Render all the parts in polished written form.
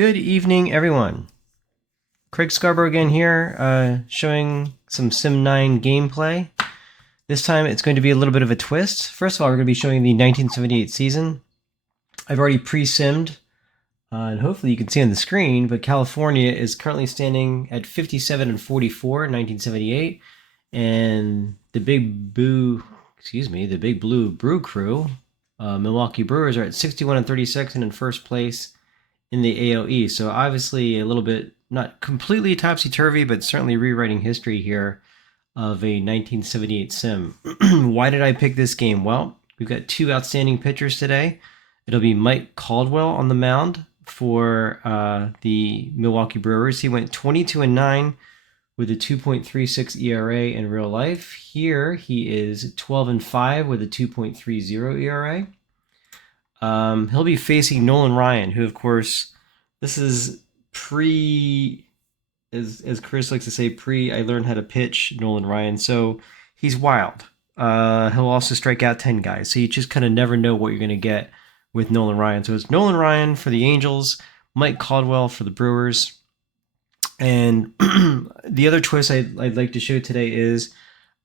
Good evening, everyone. Craig Scarborough again here, showing some SIM9 gameplay. This time it's going to be a little bit of a twist. First of all, we're going to be showing the 1978 season. I've already pre-simmed, and hopefully you can see on the screen, but California is currently standing at 57 and 44 in 1978, and the Big Blue Brew Crew, Milwaukee Brewers, are at 61 and 36 and in first place in the AL East. So obviously a little bit, not completely topsy-turvy, but certainly rewriting history here of a 1978 sim. Why did I pick this game? Well, we've got two outstanding pitchers today. It'll be Mike Caldwell on the mound for the Milwaukee Brewers. He went 22-9 with a 2.36 ERA in real life. Here he is 12-5 with a 2.30 ERA. He'll be facing Nolan Ryan, who, of course, this is as Chris likes to say, I learned how to pitch Nolan Ryan. So he's wild. He'll also strike out 10 guys. So you just kind of never know what you're going to get with Nolan Ryan. So it's Nolan Ryan for the Angels, Mike Caldwell for the Brewers. And the other twist I'd like to show today is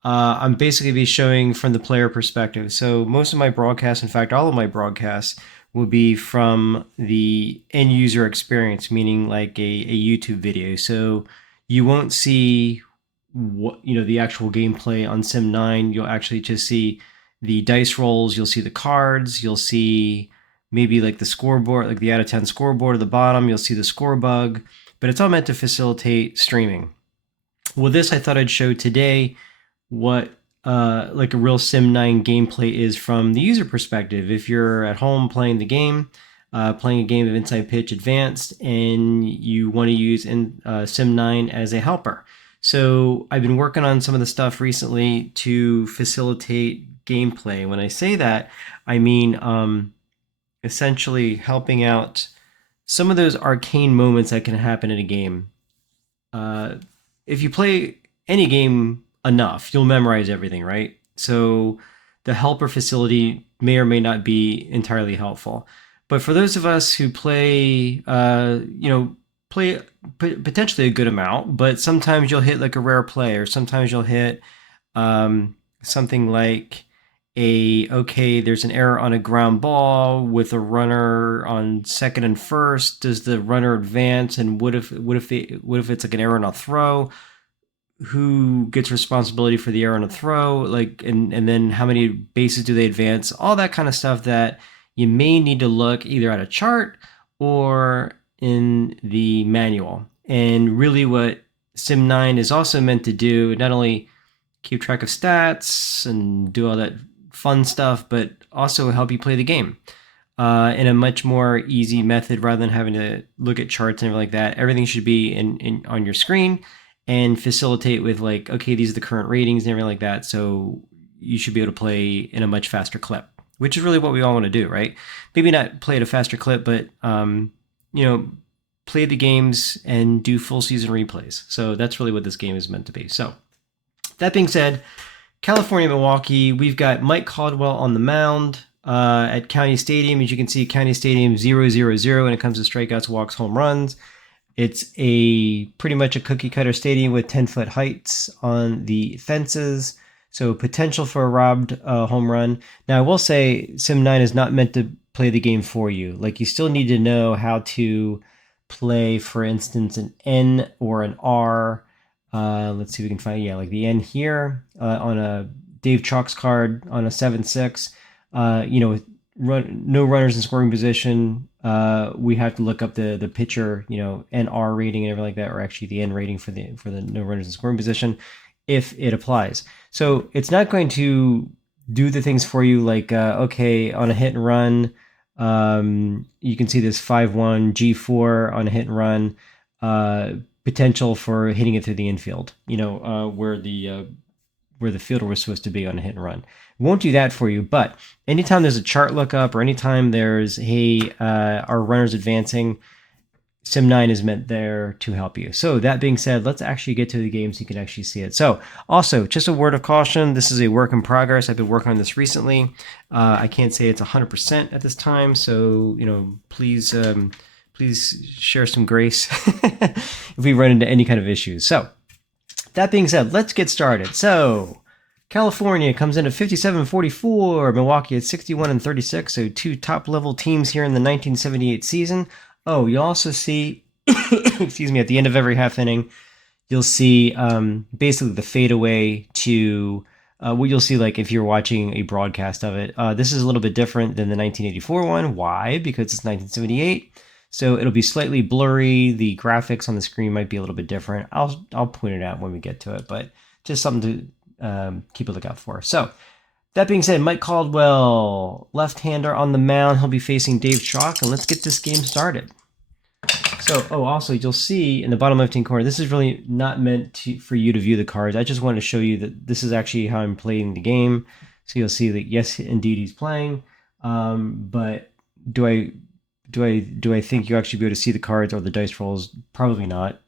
I'm basically be showing from the player perspective. So most of my broadcasts, in fact, all of my broadcasts, will be from the end user experience, meaning like a YouTube video. So you won't see the actual gameplay on SIM9. You'll actually just see the dice rolls. You'll see the cards. You'll see maybe like the scoreboard, like the out of 10 scoreboard at the bottom. You'll see the score bug, but it's all meant to facilitate streaming. Well, this I thought I'd show today what like a real SIM9 gameplay is from the user perspective. If you're at home playing the game, playing a game of Inside Pitch Advanced, and you want to use SIM9 as a helper. So I've been working on some of the stuff recently to facilitate gameplay. When I say that, I mean essentially helping out some of those arcane moments that can happen in a game. If you play any game enough, you'll memorize everything, right? So the helper facility may or may not be entirely helpful. But for those of us who play, play potentially a good amount, but sometimes you'll hit like a rare play, or sometimes you'll hit something like there's an error on a ground ball with a runner on second and first. Does the runner advance? And what if it's like an error on a throw? Who gets responsibility for the error on a throw? Like, and then how many bases do they advance? All that kind of stuff that you may need to look either at a chart or in the manual. And really what SIM9 is also meant to do, not only keep track of stats and do all that fun stuff, but also help you play the game in a much more easy method rather than having to look at charts and everything like that. Everything should be on your screen and facilitate with like, okay, these are the current ratings and everything like that. So you should be able to play in a much faster clip, which is really what we all want to do, right? Maybe not play at a faster clip, but play the games and do full season replays. So that's really what this game is meant to be. So that being said, California, Milwaukee, we've got Mike Caldwell on the mound at County Stadium. As you can see, County Stadium 0-0-0 when it comes to strikeouts, walks, home runs. It's pretty much a cookie cutter stadium with 10-foot heights on the fences. So potential for a robbed home run. Now I will say SIM9 is not meant to play the game for you. Like you still need to know how to play, for instance, an N or an R. Let's see if we can find, like the N here on a Dave Chalk's card on a 7-6. No runners in scoring position. We have to look up the pitcher, NR rating and everything like that, or actually the N rating for the no runners in scoring position, if it applies. So it's not going to do the things for you like, on a hit and run, you can see this 5-1 G4 on a hit and run, potential for hitting it through the infield, where the fielder was supposed to be on a hit and run. It won't do that for you, but anytime there's a chart lookup or anytime there's, our runner's advancing, SIM9 is meant there to help you. So that being said, let's actually get to the game so you can actually see it. So also, just a word of caution, this is a work in progress. I've been working on this recently. I can't say it's 100% at this time, so please please share some grace if we run into any kind of issues. So, that being said, let's get started. So, California comes in at 57-44, Milwaukee at 61-36, so two top-level teams here in the 1978 season. Oh, you also see, excuse me, at the end of every half inning, you'll see basically the fadeaway to what you'll see like if you're watching a broadcast of it. This is a little bit different than the 1984 one. Why? Because it's 1978. So it'll be slightly blurry. The graphics on the screen might be a little bit different. I'll point it out when we get to it, but just something to keep a lookout for. So that being said, Mike Caldwell, left-hander on the mound. He'll be facing Dave Chalk, and let's get this game started. So, also, you'll see in the bottom left-hand corner, this is really not meant for you to view the cards. I just wanted to show you that this is actually how I'm playing the game. So you'll see that, yes, indeed, he's playing. But do I think you actually be able to see the cards or the dice rolls? Probably not.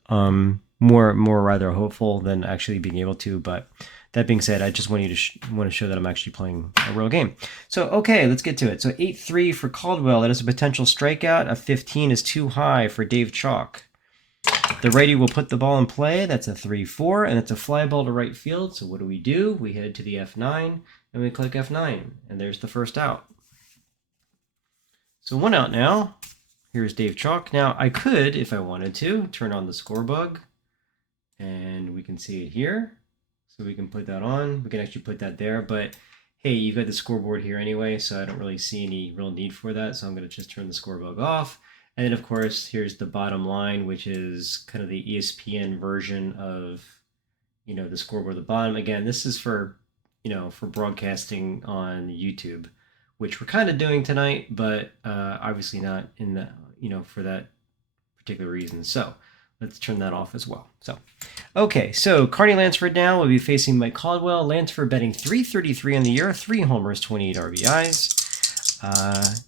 More rather hopeful than actually being able to. But that being said, I just want you to want to show that I'm actually playing a real game. So, okay, let's get to it. So 8-3 for Caldwell. That is a potential strikeout. A 15 is too high for Dave Chalk. The righty will put the ball in play. That's a 3-4, and it's a fly ball to right field. So what do? We head to the F9, and we click F9, and there's the first out. So one out now. Here's Dave Chalk. Now, I could, if I wanted to, turn on the score bug, and we can see it here. So we can put that on. We can actually put that there. But, hey, you've got the scoreboard here anyway, so I don't really see any real need for that. So I'm going to just turn the score bug off. And then, of course, here's the bottom line, which is kind of the ESPN version of, the scoreboard at the bottom. Again, this is for, for broadcasting on YouTube, which we're kind of doing tonight, but obviously not in the, for that particular reason. So let's turn that off as well. So, okay, so Carney Lansford now will be facing Mike Caldwell. Lansford betting .333 on the year, 3 homers, 28 RBIs.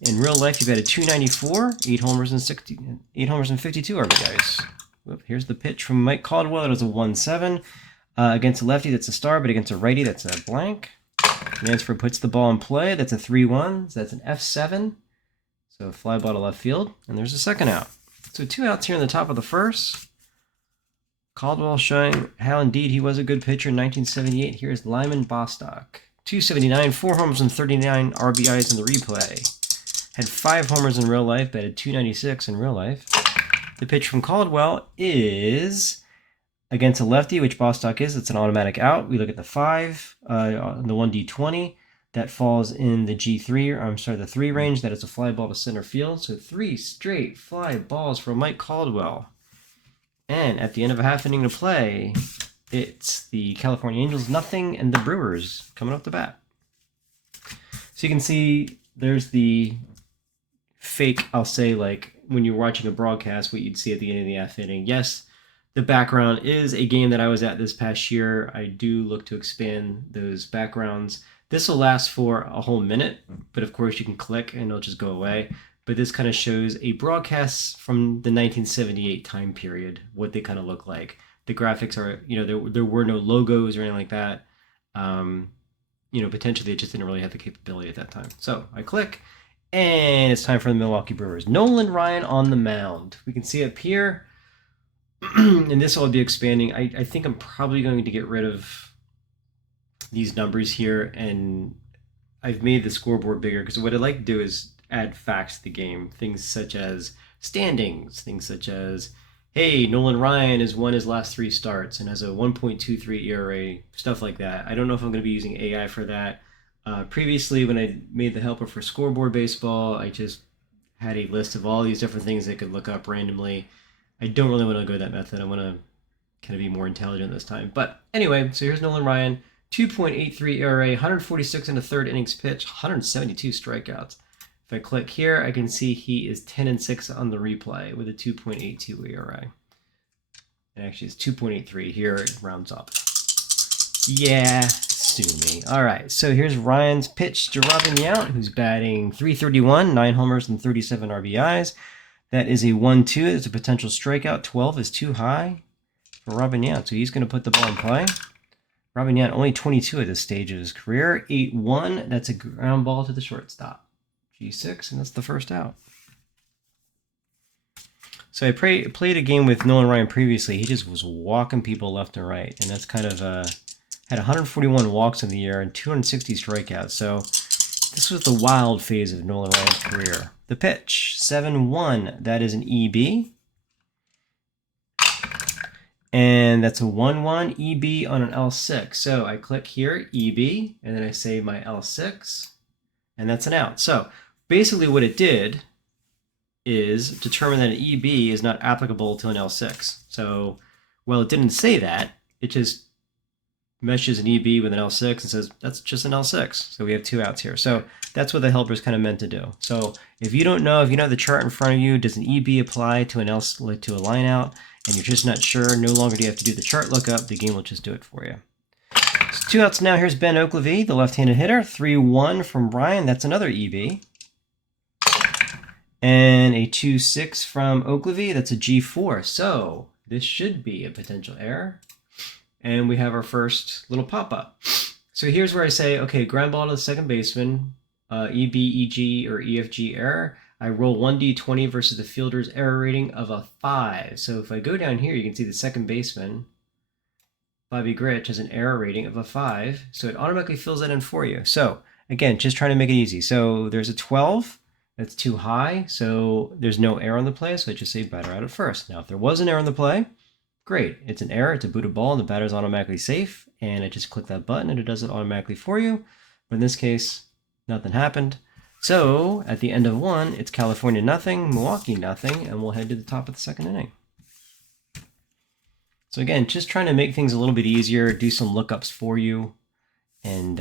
In real life, you've got a .294, 8 homers and 52 RBIs. Whoop, here's the pitch from Mike Caldwell. It was a 1-7. Against a lefty, that's a star, but against a righty, that's a blank. Lansford puts the ball in play. That's a 3-1. So that's an F7. So fly ball to left field, and there's a second out. So 2 outs here in the top of the first. Caldwell showing how indeed he was a good pitcher in 1978. Here's Lyman Bostock. .279, 4 homers and 39 RBIs in the replay. Had 5 homers in real life, batted .296 in real life. The pitch from Caldwell is against a lefty, which Bostock is. It's an automatic out. We look at the 5, on the 1D20. That falls in the the 3 range. That is a fly ball to center field. So 3 straight fly balls for Mike Caldwell. And at the end of a half inning to play, it's the California Angels 0 and the Brewers coming off the bat. So you can see there's the fake, I'll say, like when you're watching a broadcast, what you'd see at the end of the half inning. Yes, the background is a game that I was at this past year. I do look to expand those backgrounds. This will last for a whole minute, but of course you can click and it'll just go away. But this kind of shows a broadcast from the 1978 time period, what they kind of look like. The graphics are, there were no logos or anything like that. Potentially it just didn't really have the capability at that time. So I click, and it's time for the Milwaukee Brewers. Nolan Ryan on the mound. We can see up here, and this will be expanding. I think I'm probably going to get rid of these numbers here, and I've made the scoreboard bigger because what I'd like to do is add facts to the game. Things such as standings, things such as, hey, Nolan Ryan has won his last 3 starts and has a 1.23 ERA, stuff like that. I don't know if I'm going to be using AI for that. Previously, when I made the helper for scoreboard baseball, I just had a list of all these different things I could look up randomly. I don't really want to go that method. I want to kind of be more intelligent this time. But anyway, so here's Nolan Ryan. 2.83 ERA, 146 and a third innings pitch, 172 strikeouts. If I click here, I can see he is 10-6 on the replay with a 2.82 ERA. And actually, it's 2.83 here. It rounds up. Yeah, sue me. All right, so here's Ryan's pitch to Robin Yount, who's batting .331, 9 homers and 37 RBIs. That is a 1-2. It's a potential strikeout. 12 is too high for Robin Yount, so he's going to put the ball in play. Robin Yount, only 22 at this stage of his career. 8-1, that's a ground ball to the shortstop. G6, and that's the first out. So I played a game with Nolan Ryan previously. He just was walking people left and right, and that's kind of had 141 walks in the year and 260 strikeouts. So this was the wild phase of Nolan Ryan's career. The pitch, 7-1. That is an EB. And that's a 1-1 EB on an L6. So I click here, EB, and then I say my L6, and that's an out. So basically what it did is determine that an EB is not applicable to an L6. So, well, it didn't say that. It just meshes an EB with an L6 and says, that's just an L6. So we have 2 outs here. So that's what the helper is kind of meant to do. So if you don't know, if you know the chart in front of you, does an EB apply to an to a line out, and you're just not sure, no longer do you have to do the chart lookup, the game will just do it for you. So 2 outs now. Here's Ben Oakley, the left-handed hitter. 3-1 from Brian. That's another EB. And a 2-6 from Oakley. That's a G4. So this should be a potential error. And we have our first little pop-up. So here's where I say, okay, ground ball to the second baseman, EB, EG, or EFG error. I roll 1d20 versus the fielder's error rating of a 5. So if I go down here, you can see the second baseman, Bobby Grich, has an error rating of a 5. So it automatically fills that in for you. So again, just trying to make it easy. So there's a 12. That's too high, so there's no error on the play, so I just say batter out at first. Now, if there was an error on the play, great. It's an error, it's a booted ball, and the batter's automatically safe, and I just click that button, and it does it automatically for you. But in this case, nothing happened. So, at the end of 1, it's California nothing, Milwaukee nothing, and we'll head to the top of the second inning. So again, just trying to make things a little bit easier, do some lookups for you, and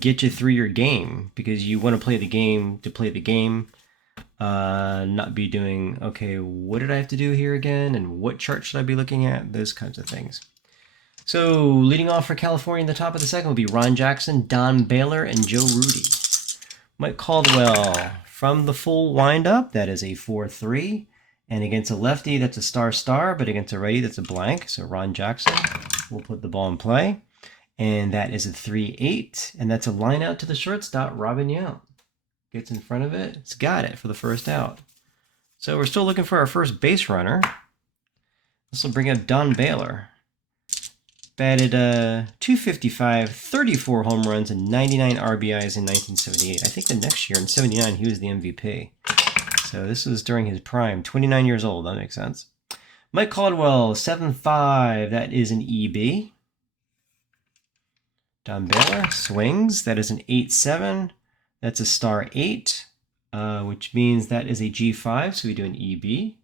get you through your game, because you want to play the game to play the game, not be doing, okay, what did I have to do here again, and what chart should I be looking at, those kinds of things. So leading off for California in the top of the second will be Ron Jackson, Don Baylor, and Joe Rudy. Mike Caldwell from the full windup, that is a 4-3, and against a lefty, that's a star, but against a righty, that's a blank. So Ron Jackson will put the ball in play. And that is a 3-8, and that's a line out to the shortstop, Robin Yount. Gets in front of it, it's got it for the first out. So we're still looking for our first base runner. This will bring up Don Baylor. Batted 255, 34 home runs, and 99 RBIs in 1978. I think the next year, in 79, he was the MVP. So this was during his prime, 29 years old, that makes sense. Mike Caldwell, 7-5, that is an EB. Don Baylor swings. That is an 8-7. That's a star 8, which means that is a G5. So we do an EB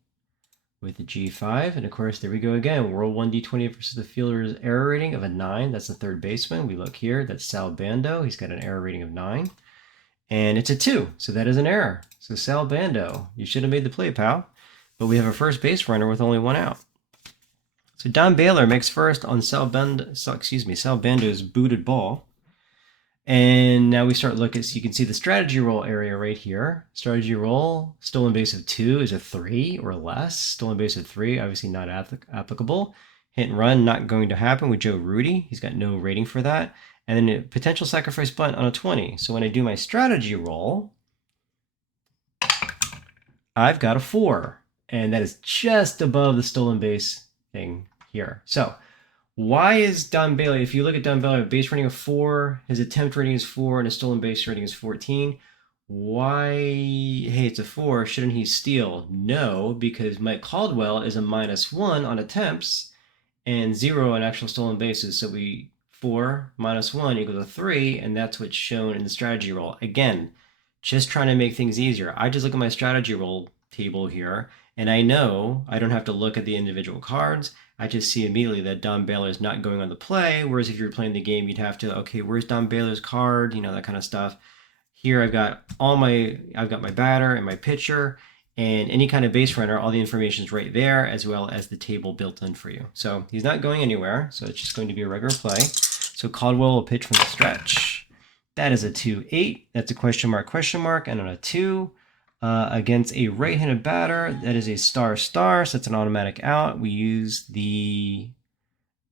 with a G5. And of course, there we go again. We'll roll 1d20 versus the fielder's error rating of a 9. That's the third baseman. We look here. That's Sal Bando. He's got an error rating of 9. And it's a 2. So that is an error. So Sal Bando, you should have made the play, pal. But we have a first base runner with only 1 out. So Don Baylor makes first on Sal Bando's booted ball. And now we start looking, so you can see the strategy roll area right here. Strategy roll, stolen base of 2 is a 3 or less. Stolen base of 3, obviously not applicable. Hit and run, not going to happen with Joe Rudy. He's got no rating for that. And then a potential sacrifice bunt on a 20. So when I do my strategy roll, I've got a 4. And that is just above the stolen base thing here. So why is Don Baylor, if you look at Don Baylor, base rating of 4, his attempt rating is 4, and his stolen base rating is 14. Why, hey, it's a 4, shouldn't he steal? No, because Mike Caldwell is a -1 on attempts and 0 on actual stolen bases. So 4 minus 1 equals a 3, and that's what's shown in the strategy roll. Again, just trying to make things easier. I just look at my strategy roll table here, and I know I don't have to look at the individual cards. I just see immediately that Don Baylor is not going on the play, whereas if you're playing the game, you'd have to, okay, where's Don Baylor's card? You know, that kind of stuff. Here I've got my batter and my pitcher, and any kind of base runner, all the information's right there, as well as the table built in for you. So he's not going anywhere, so it's just going to be a regular play. So Caldwell will pitch from the stretch. That is a 2-8. That's a question mark, and on a 2. Against a right-handed batter, that is a star, so that's an automatic out. We use the,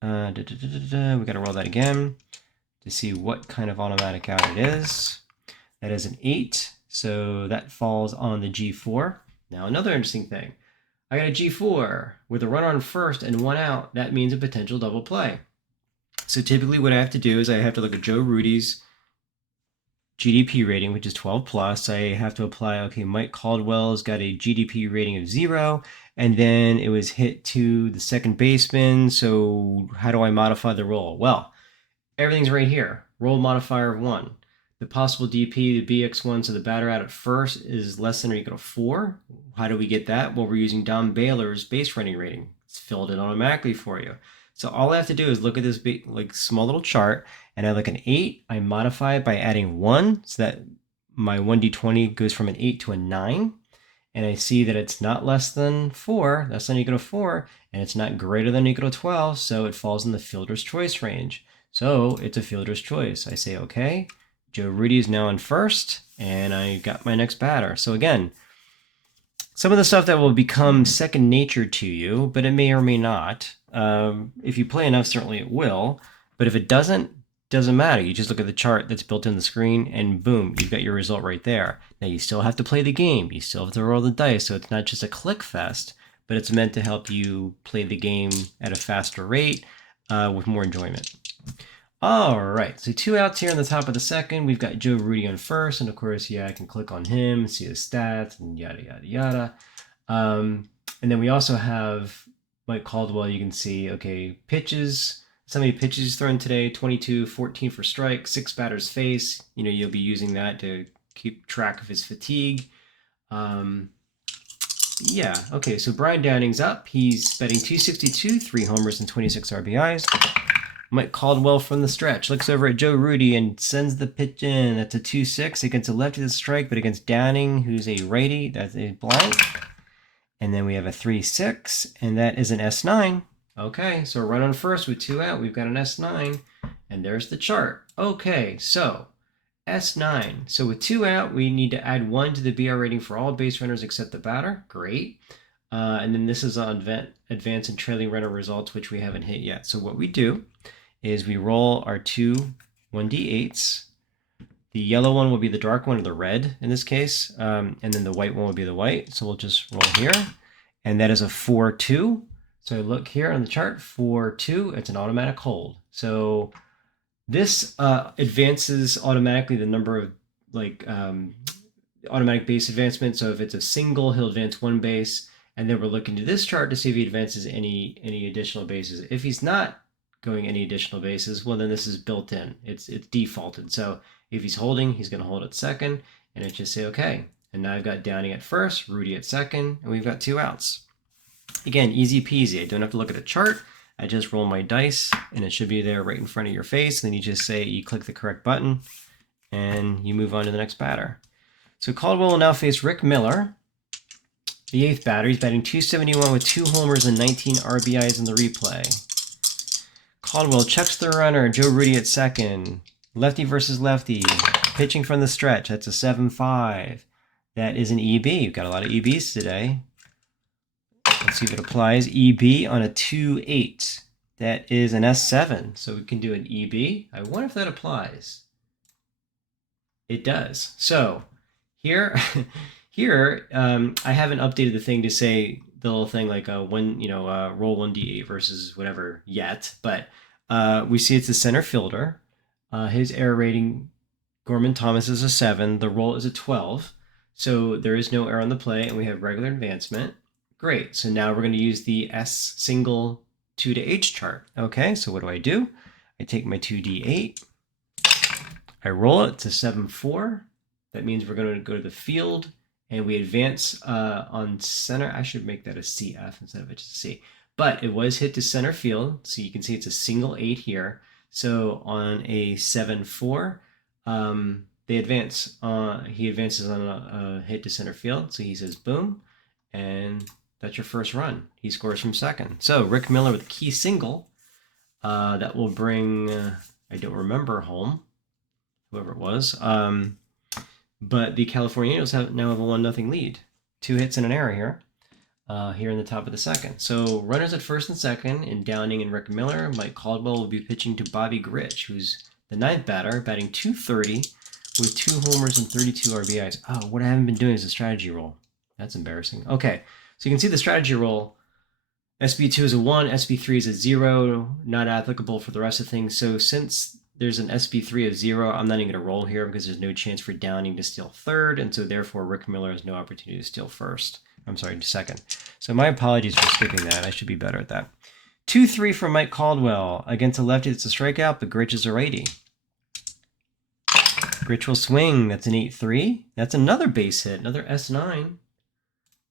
we got to roll that again to see what kind of automatic out it is. That is an 8, so that falls on the G4. Now another interesting thing. I got a G4 with a runner on first and 1 out. That means a potential double play. So typically what I have to do is I have to look at Joe Rudy's GDP rating, which is 12 plus. I have to apply, okay, Mike Caldwell's got a GDP rating of 0, and then it was hit to the second baseman. So how do I modify the roll? Well, everything's right here. Roll modifier of 1. The possible DP, the BX1, so the batter out at first is less than or equal to 4. How do we get that? Well, we're using Don Baylor's base running rating. It's filled in automatically for you. So all I have to do is look at this big, like small little chart, and I look at an 8. I modify it by adding 1, so that my 1d20 goes from an 8 to a 9. And I see that it's not less than 4, less than or equal to 4, and it's not greater than or equal to 12, so it falls in the fielder's choice range. So it's a fielder's choice. I say, okay, Joe Rudy is now on first, and I got my next batter. So again, some of the stuff that will become second nature to you, but it may or may not. If you play enough, certainly it will. But if it doesn't matter. You just look at the chart that's built in the screen, and boom, you've got your result right there. Now you still have to play the game. You still have to roll the dice, so it's not just a click fest, but it's meant to help you play the game at a faster rate with more enjoyment. All right, so 2 outs here on the top of the second. We've got Joe Rudy on first, and of course, yeah, I can click on him, see his stats, and yada, yada, yada. And then we also have Mike Caldwell. You can see, okay, pitches, so many pitches he's thrown today, 22, 14 for strikes, 6 batters face. You know, you'll be using that to keep track of his fatigue. Yeah, okay, so Brian Downing's up. He's batting .262, 3 homers and 26 RBIs. Mike Caldwell from the stretch looks over at Joe Rudy and sends the pitch in. That's a 2-6 against a lefty, that's a strike, but against Downing, who's a righty, that's a blank. And then we have a 3-6, and that is an S9. Okay, so run on first with 2 out. We've got an S9, and there's the chart. Okay, so S9. So with 2 out, we need to add 1 to the BR rating for all base runners except the batter. Great. And then this is on advance and trailing runner results, which we haven't hit yet. So what we do is we roll our 2 1d8s. The yellow one will be the dark one, or the red in this case, and then the white one will be the white. So we'll just roll here, and that is a 4-2. So look here on the chart, 4-2. It's an automatic hold. So this advances automatically the number of automatic base advancement. So if it's a single, he'll advance 1 base, and then we're looking to this chart to see if he advances any additional bases. If he's not going any additional bases, well, then this is built in. It's defaulted. So if he's holding, he's going to hold at second, and I just say, okay. And now I've got Downing at first, Rudy at second, and we've got 2 outs. Again, easy peasy. I don't have to look at a chart. I just roll my dice, and it should be there right in front of your face. And then you just say, you click the correct button, and you move on to the next batter. So Caldwell will now face Rick Miller, the 8th batter. He's batting .271 with 2 homers and 19 RBIs in the replay. Caldwell checks the runner, Joe Rudy at second. Lefty versus lefty, pitching from the stretch. That's a 7-5. That is an EB. We've got a lot of EBs today. Let's see if it applies. EB on a 2-8. That is an S7. So we can do an EB. I wonder if that applies. It does. So here, I haven't updated the thing to say the little thing like roll 1d8 versus whatever yet, but we see it's the center fielder. His error rating, Gorman Thomas, is a 7. The roll is a 12. So there is no error on the play, and we have regular advancement. Great. So now we're going to use the S single 2 to H chart. Okay, so what do? I take my 2d8. I roll it to 7-4. That means we're going to go to the field, and we advance on center. I should make that a CF instead of just a C. But it was hit to center field, so you can see it's a single 8 here. So on a 7-4, they advance. He advances on a hit to center field, so he says boom, and that's your first run. He scores from second. So Rick Miller with a key single. That will bring, I don't remember home, whoever it was. But the California Angels now have a 1-0 lead. 2 hits and an error here. Here in the top of the second. So runners at first and second in Downing and Rick Miller. Mike Caldwell will be pitching to Bobby Grich, who's the 9th batter, batting .230 with 2 homers and 32 RBIs. Oh, what I haven't been doing is a strategy roll. That's embarrassing. Okay, so you can see the strategy roll. SB2 is a 1, SB3 is a 0, not applicable for the rest of things. So since there's an SB3 of 0, I'm not even going to roll here because there's no chance for Downing to steal third, and so therefore Rick Miller has no opportunity to steal first. I'm sorry, second. So my apologies for skipping that. I should be better at that. 2-3 for Mike Caldwell. Against a lefty, that's a strikeout, but Gritch is a righty. Gritch will swing. That's an 8-3. That's another base hit, another S9.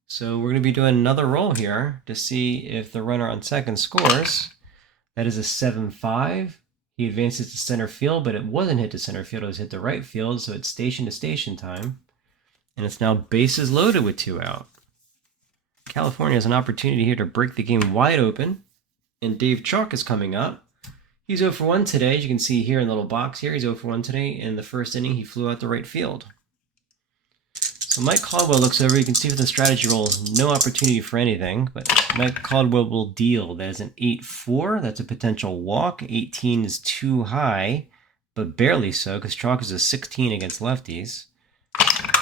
So we're going to be doing another roll here to see if the runner on second scores. That is a 7-5. He advances to center field, but it wasn't hit to center field. It was hit to right field, so it's station to station time. And it's now bases loaded with 2 out. California has an opportunity here to break the game wide open. And Dave Chalk is coming up. He's 0 for 1 today. As you can see here in the little box here, he's 0 for 1 today. In the first inning, he flew out to right field. So Mike Caldwell looks over. You can see with the strategy roll, no opportunity for anything, but Mike Caldwell will deal. That is an 8-4. That's a potential walk. 18 is too high, but barely so, because Chalk is a 16 against lefties.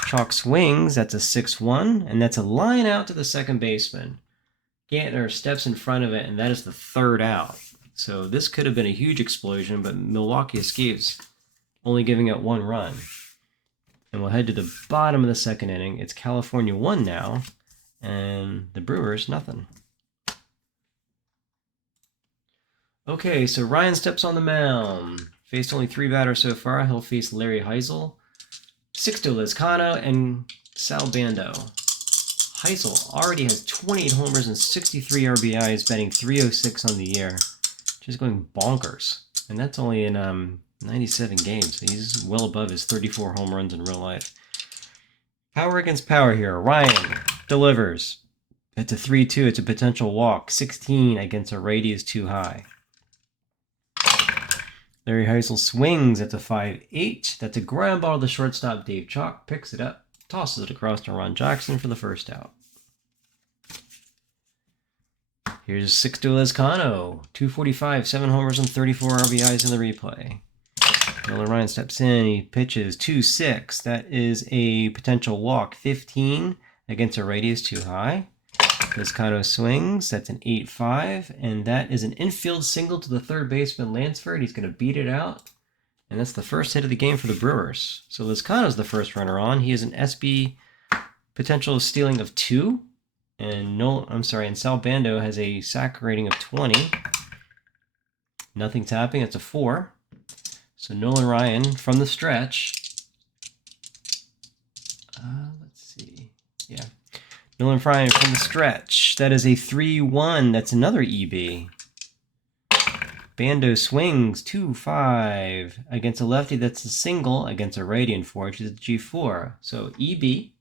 Chalk swings. That's a 6-1, and that's a line out to the second baseman. Gantner steps in front of it, and that is the third out. So this could have been a huge explosion, but Milwaukee escapes, only giving up 1 run. And we'll head to the bottom of the second inning. It's California 1 now, and the Brewers nothing. Okay, so Ryan steps on the mound. Faced only 3 batters so far. He'll face Larry Heisel, Sixto Lizcano, and Sal Bando. Heisel already has 28 homers and 63 RBIs, batting .306 on the year. Just going bonkers. And that's only in 97 games. He's well above his 34 home runs in real life. Power against power here. Ryan delivers. It's a 3-2. It's a potential walk. 16 against a righty is too high. Larry Heisel swings. That's a 5-8. That's a ground ball to the shortstop. Dave Chalk picks it up, tosses it across to Ron Jackson for the first out. Here's Sixto Lizcano, 245, 7 homers and 34 RBIs in the replay. Nolan Ryan steps in, he pitches 2-6. That is a potential walk. 15 against a righty is too high. Lizcano swings, that's an 8-5, and that is an infield single to the third baseman Lansford. He's going to beat it out, and that's the first hit of the game for the Brewers. So Lizcano's the first runner on. He has an SB potential stealing of 2. And Sal Bando has a sack rating of 20. Nothing tapping, it's a 4. So Nolan Ryan from the stretch. Let's see. Yeah. Nolan Ryan from the stretch. That is a 3-1. That's another EB. Bando swings 2-5 against a lefty. That's a single against a righty in 4, which is a G4. So EB.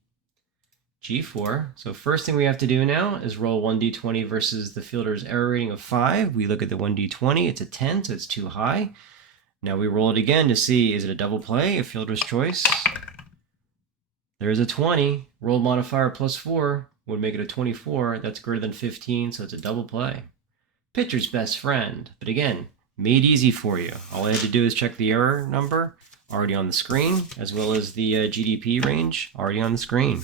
G4. So first thing we have to do now is roll 1d20 versus the fielder's error rating of 5. We look at the 1d20. It's a 10, so it's too high. Now we roll it again to see, is it a double play, a fielder's choice? There's a 20. Roll modifier plus 4 would make it a 24. That's greater than 15, so it's a double play. Pitcher's best friend. But again, made easy for you. All I had to do is check the error number, already on the screen, as well as the GDP range, already on the screen.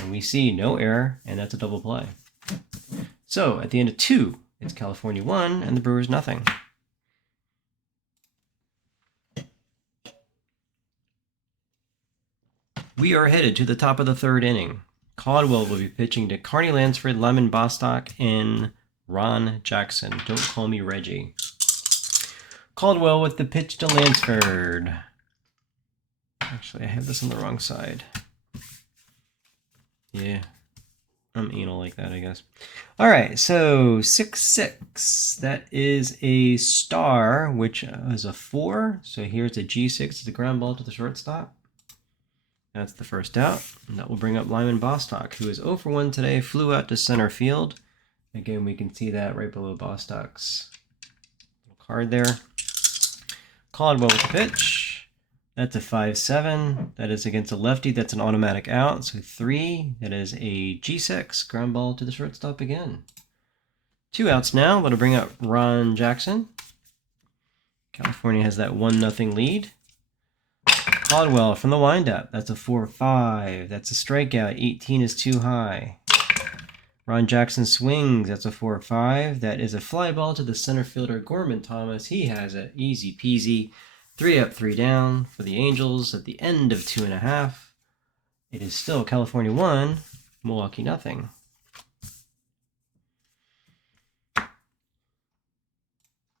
And we see no error, and that's a double play. So at the end of 2, it's California 1 and the Brewers nothing. We are headed to the top of the third inning. Caldwell will be pitching to Carney Lansford, Lemon Bostock, and Ron Jackson. Don't call me Reggie. Caldwell with the pitch to Lansford. Actually, I have this on the wrong side. Yeah, I'm anal like that, I guess. All right, so 6-6. That is a star, which is a 4. So here's a G6. It's a ground ball to the shortstop. That's the first out. And that will bring up Lyman Bostock, who is 0 for 1 today, flew out to center field. Again, we can see that right below Bostock's little card there. Caldwell with the pitch. That's a 5-7. That is against a lefty. That's an automatic out. So 3. That is a G6. Ground ball to the shortstop again. 2 outs now. That'll bring up Ron Jackson. California has that 1-0 lead. Caldwell from the windup. That's a 4-5. That's a strikeout. 18 is too high. Ron Jackson swings. That's a 4-5. That is a fly ball to the center fielder, Gorman Thomas. He has it. Easy peasy. 3 up, 3 down for the Angels at the end of 2.5. It is still California 1, Milwaukee nothing.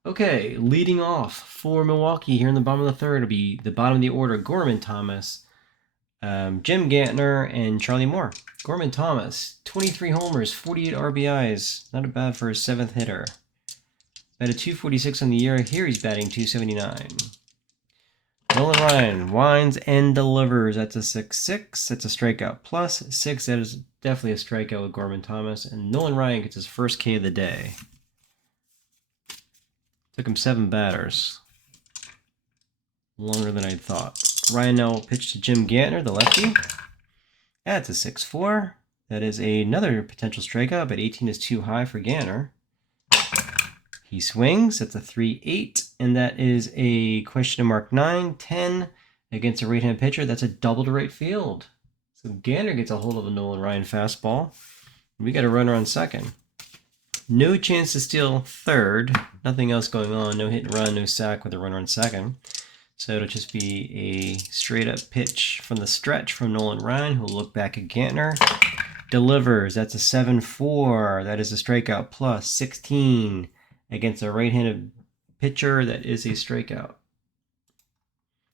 Okay, leading off for Milwaukee here in the bottom of the third will be the bottom of the order, Gorman Thomas, Jim Gantner, and Charlie Moore. Gorman Thomas, 23 homers, 48 RBIs. Not bad for his 7th hitter. Batted .246 on the year. Here he's batting .279. Nolan Ryan winds and delivers. That's a 6-6. That's a strikeout plus 6. That is definitely a strikeout with Gorman Thomas. And Nolan Ryan gets his first K of the day. Took him 7 batters. Longer than I thought. Ryan now will pitch to Jim Gantner, the lefty. That's a 6-4. That is another potential strikeout, but 18 is too high for Gantner. He swings. That's a 3-8. And that is a question mark 9-10 against a right-hand pitcher. That's a double to right field. So Gantner gets a hold of a Nolan Ryan fastball. We got a runner on second. No chance to steal third. Nothing else going on. No hit and run, no sack with a runner on second. So it'll just be a straight up pitch from the stretch from Nolan Ryan, who will look back at Gantner. Delivers. That's a 7-4. That is a strikeout plus 16 against a right-handed pitcher. That is a strikeout.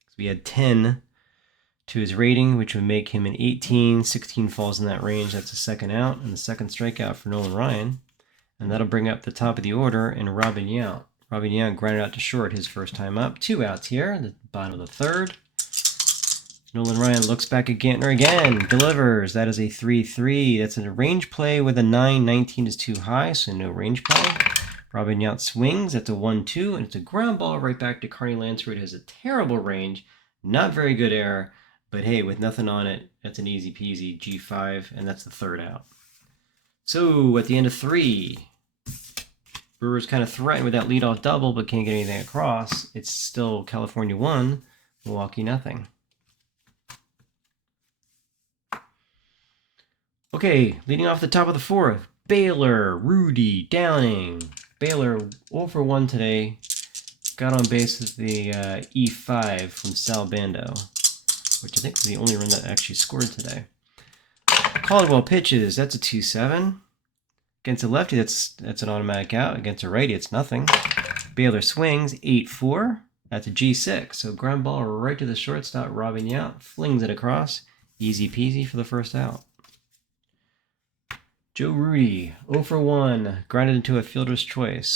So we had 10 to his rating, which would make him an 18. 16 falls in that range. That's a second out and the second strikeout for Nolan Ryan. And that'll bring up the top of the order in Robin Yount. Robin Yount grounded out to short his first time up. 2 outs here, the bottom of the third. Nolan Ryan looks back at Gantner again. Delivers. That is a 3-3. That's a range play with a 9. 19 is too high, so no range play. Robin Yount swings. That's a 1-2, and it's a ground ball right back to Carney Lansford. It has a terrible range. Not very good error, but hey, with nothing on it, that's an easy peasy G5, and that's the third out. So at the end of 3, Brewers kind of threatened with that leadoff double, but can't get anything across. It's still California 1, Milwaukee nothing. Okay, leading off the top of the 4th, Baylor, Rudy, Downing. Baylor 0 for 1 today. Got on base with the E5 from Sal Bando, which I think was the only run that actually scored today. Caldwell pitches. That's a 2-7. Against a lefty, that's an automatic out. Against a righty, it's nothing. Baylor swings, 8-4. That's a G6. So ground ball right to the shortstop, Robin Yount. Flings it across. Easy peasy for the first out. Joe Rudy, 0 for 1. Grounded into a fielder's choice.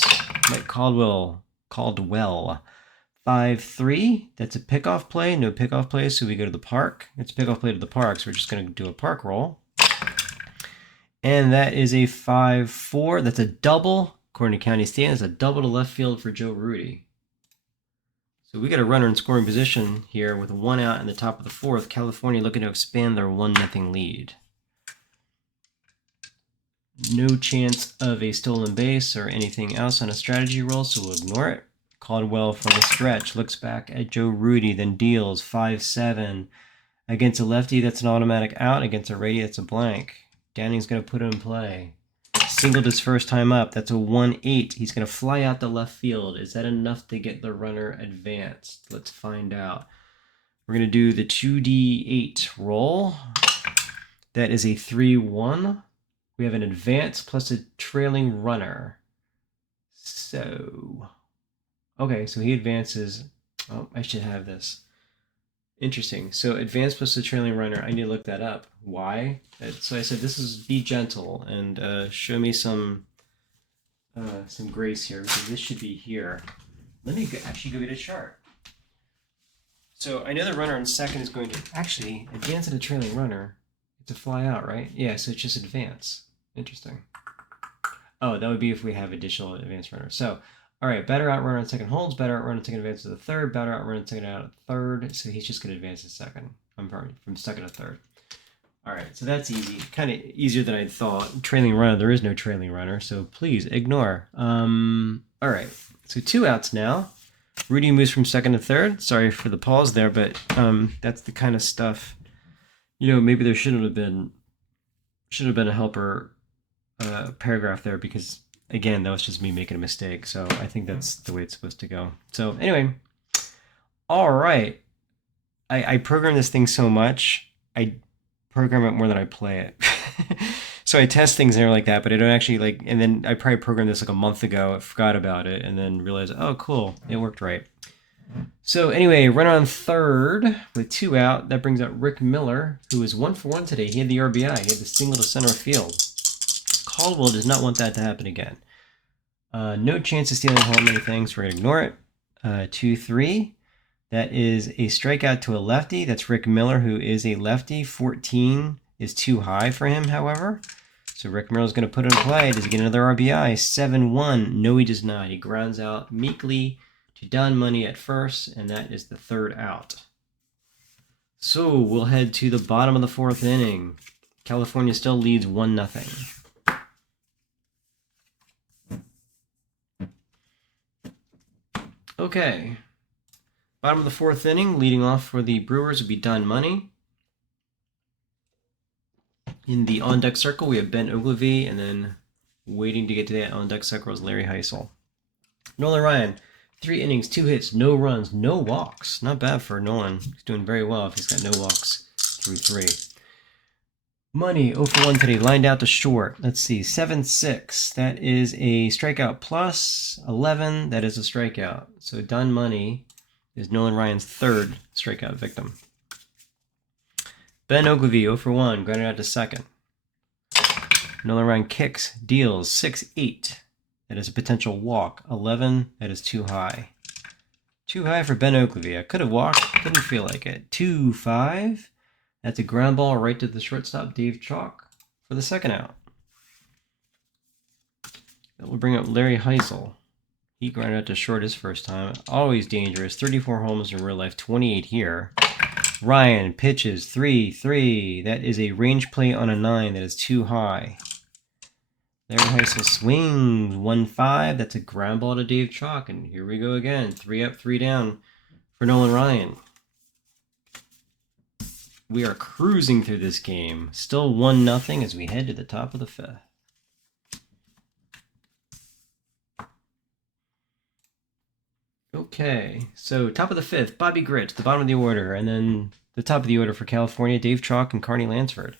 Mike Caldwell, 5-3. That's a pickoff play. No pickoff play, so we go to the park. It's a pickoff play to the park, so we're just going to do a park roll. And that is a 5-4. That's a double. According to County Standings, a double to left field for Joe Rudy. So we got a runner in scoring position here with 1 out in the top of the 4th. California looking to expand their 1-0 lead. No chance of a stolen base or anything else on a strategy roll, so we'll ignore it. Caldwell from the stretch looks back at Joe Rudy, then deals 5-7. Against a lefty, that's an automatic out. Against a righty, that's a blank. Downing's going to put it in play. Singled his first time up. That's a 1-8. He's going to fly out to left field. Is that enough to get the runner advanced? Let's find out. We're going to do the 2D8 roll. That is a 3-1. We have an advance plus a trailing runner. So, okay, so he advances. Oh, I should have this. Interesting. So advance plus the trailing runner. I need to look that up. Why? So I said this is be gentle and show me some grace here, because this should be here. Let me actually go get a chart. So I know the runner in second is going to actually advance at a trailing runner. It's a fly out, right? Yeah, so it's just advance. Interesting. Oh, that would be if we have additional advance runner. So, all right, better out runner on second holds, better out runner on second advance to the third, better out runner on second out at third. So he's just going to advance to second. I'm sorry, from second to third. All right, so that's easy. Kind of easier than I thought. Trailing runner, there is no trailing runner, so please ignore. All right, so 2 outs now. Rudy moves from second to third. Sorry for the pause there, but that's the kind of stuff. Maybe there should have been a helper paragraph there because again, that was just me making a mistake. So I think that's the way it's supposed to go. So anyway, all right. I program this thing so much. I program it more than I play it. So I test things there like that, but I don't actually and then I probably programmed this like a month ago. I forgot about it and then realized, oh, cool, it worked right. So anyway, run on third with 2 out. That brings out Rick Miller, who is 1 for 1 today. He had the RBI. He had the single to center field. Caldwell does not want that to happen again. No chance of stealing home anything, so we're going to ignore it. 2-3. That is a strikeout to a lefty. That's Rick Miller, who is a lefty. 14 is too high for him, however. So Rick Miller is going to put it in play. Does he get another RBI? 7-1. No, he does not. He grounds out meekly to Don Money at first, and that is the 3rd out. So we'll head to the bottom of the 4th inning. California still leads 1-0. Okay. Bottom of the 4th inning, leading off for the Brewers would be Don Money. In the on-deck circle, we have Ben Ogilvy, and then waiting to get to that on-deck circle is Larry Heisel. Nolan Ryan, 3 innings, 2 hits, no runs, no walks. Not bad for Nolan. He's doing very well if he's got no walks through 3. Money, 0 for 1 today, lined out to short. Let's see, 7-6. That is a strikeout plus 11. That is a strikeout. So Don Money is Nolan Ryan's 3rd strikeout victim. Ben Ogilvy, 0 for 1, grounded out to second. Nolan Ryan kicks, deals, 6-8. That is a potential walk. 11, that is too high. Too high for Ben Ogilvy. I could have walked, didn't feel like it. 2-5. That's a ground ball right to the shortstop, Dave Chalk, for the 2nd out. That will bring up Larry Heisel. He grounded out to short his first time. Always dangerous. 34 homers in real life, 28 here. Ryan pitches 3-3. That is a range play on a 9. That is too high. Larry Heisel swings 1-5. That's a ground ball to Dave Chalk. And here we go again. 3 up, 3 down for Nolan Ryan. We are cruising through this game. Still 1-0 as we head to the top of the 5th. Okay, so top of the 5th, Bobby Gritch, the bottom of the order, and then the top of the order for California, Dave Chalk and Carney Lansford.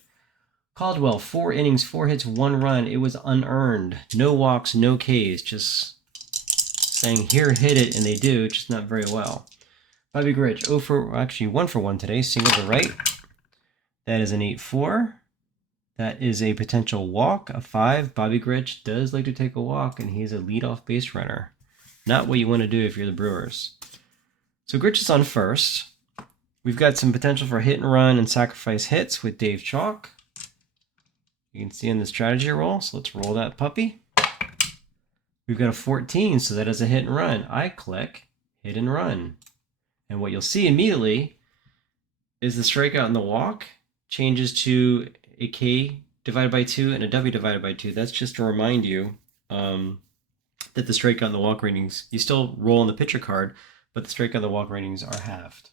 Caldwell, 4 innings, 4 hits, 1 run. It was unearned. No walks, no Ks. Just saying, here, hit it, and they do, just not very well. Bobby Gritch, 1 for 1 today, single to right. That is an 8-4. That is a potential walk, a 5. Bobby Gritch does like to take a walk, and he's a leadoff base runner. Not what you want to do if you're the Brewers. So Gritch is on first. We've got some potential for hit and run and sacrifice hits with Dave Chalk. You can see in the strategy roll, so let's roll that puppy. We've got a 14, so that is a hit and run. I click hit and run. And what you'll see immediately is the strikeout and the walk changes to a K divided by 2 and a W divided by 2. That's just to remind you that the strikeout and the walk ratings, you still roll on the pitcher card, but the strikeout and the walk ratings are halved.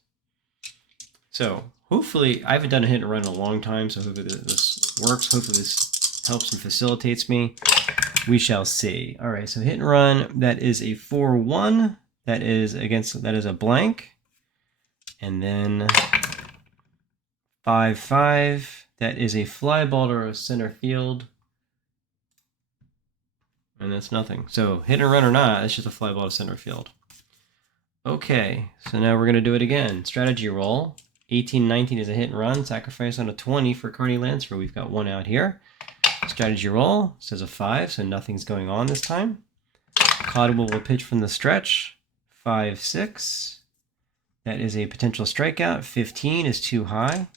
So hopefully, I haven't done a hit and run in a long time, so hopefully this works. Hopefully this helps and facilitates me. We shall see. All right, so hit and run, that is a 4-1. That is a blank. And then 5-5. That is a fly ball to center field. And that's nothing. So hit and run or not, it's just a fly ball to center field. Okay, so now we're going to do it again. Strategy roll. 18-19 is a hit and run. Sacrifice on a 20 for Carney Lansford. We've got 1 out here. Strategy roll says a 5, so nothing's going on this time. Caldwell will pitch from the stretch. 5-6. That is a potential strikeout. 15 is too high.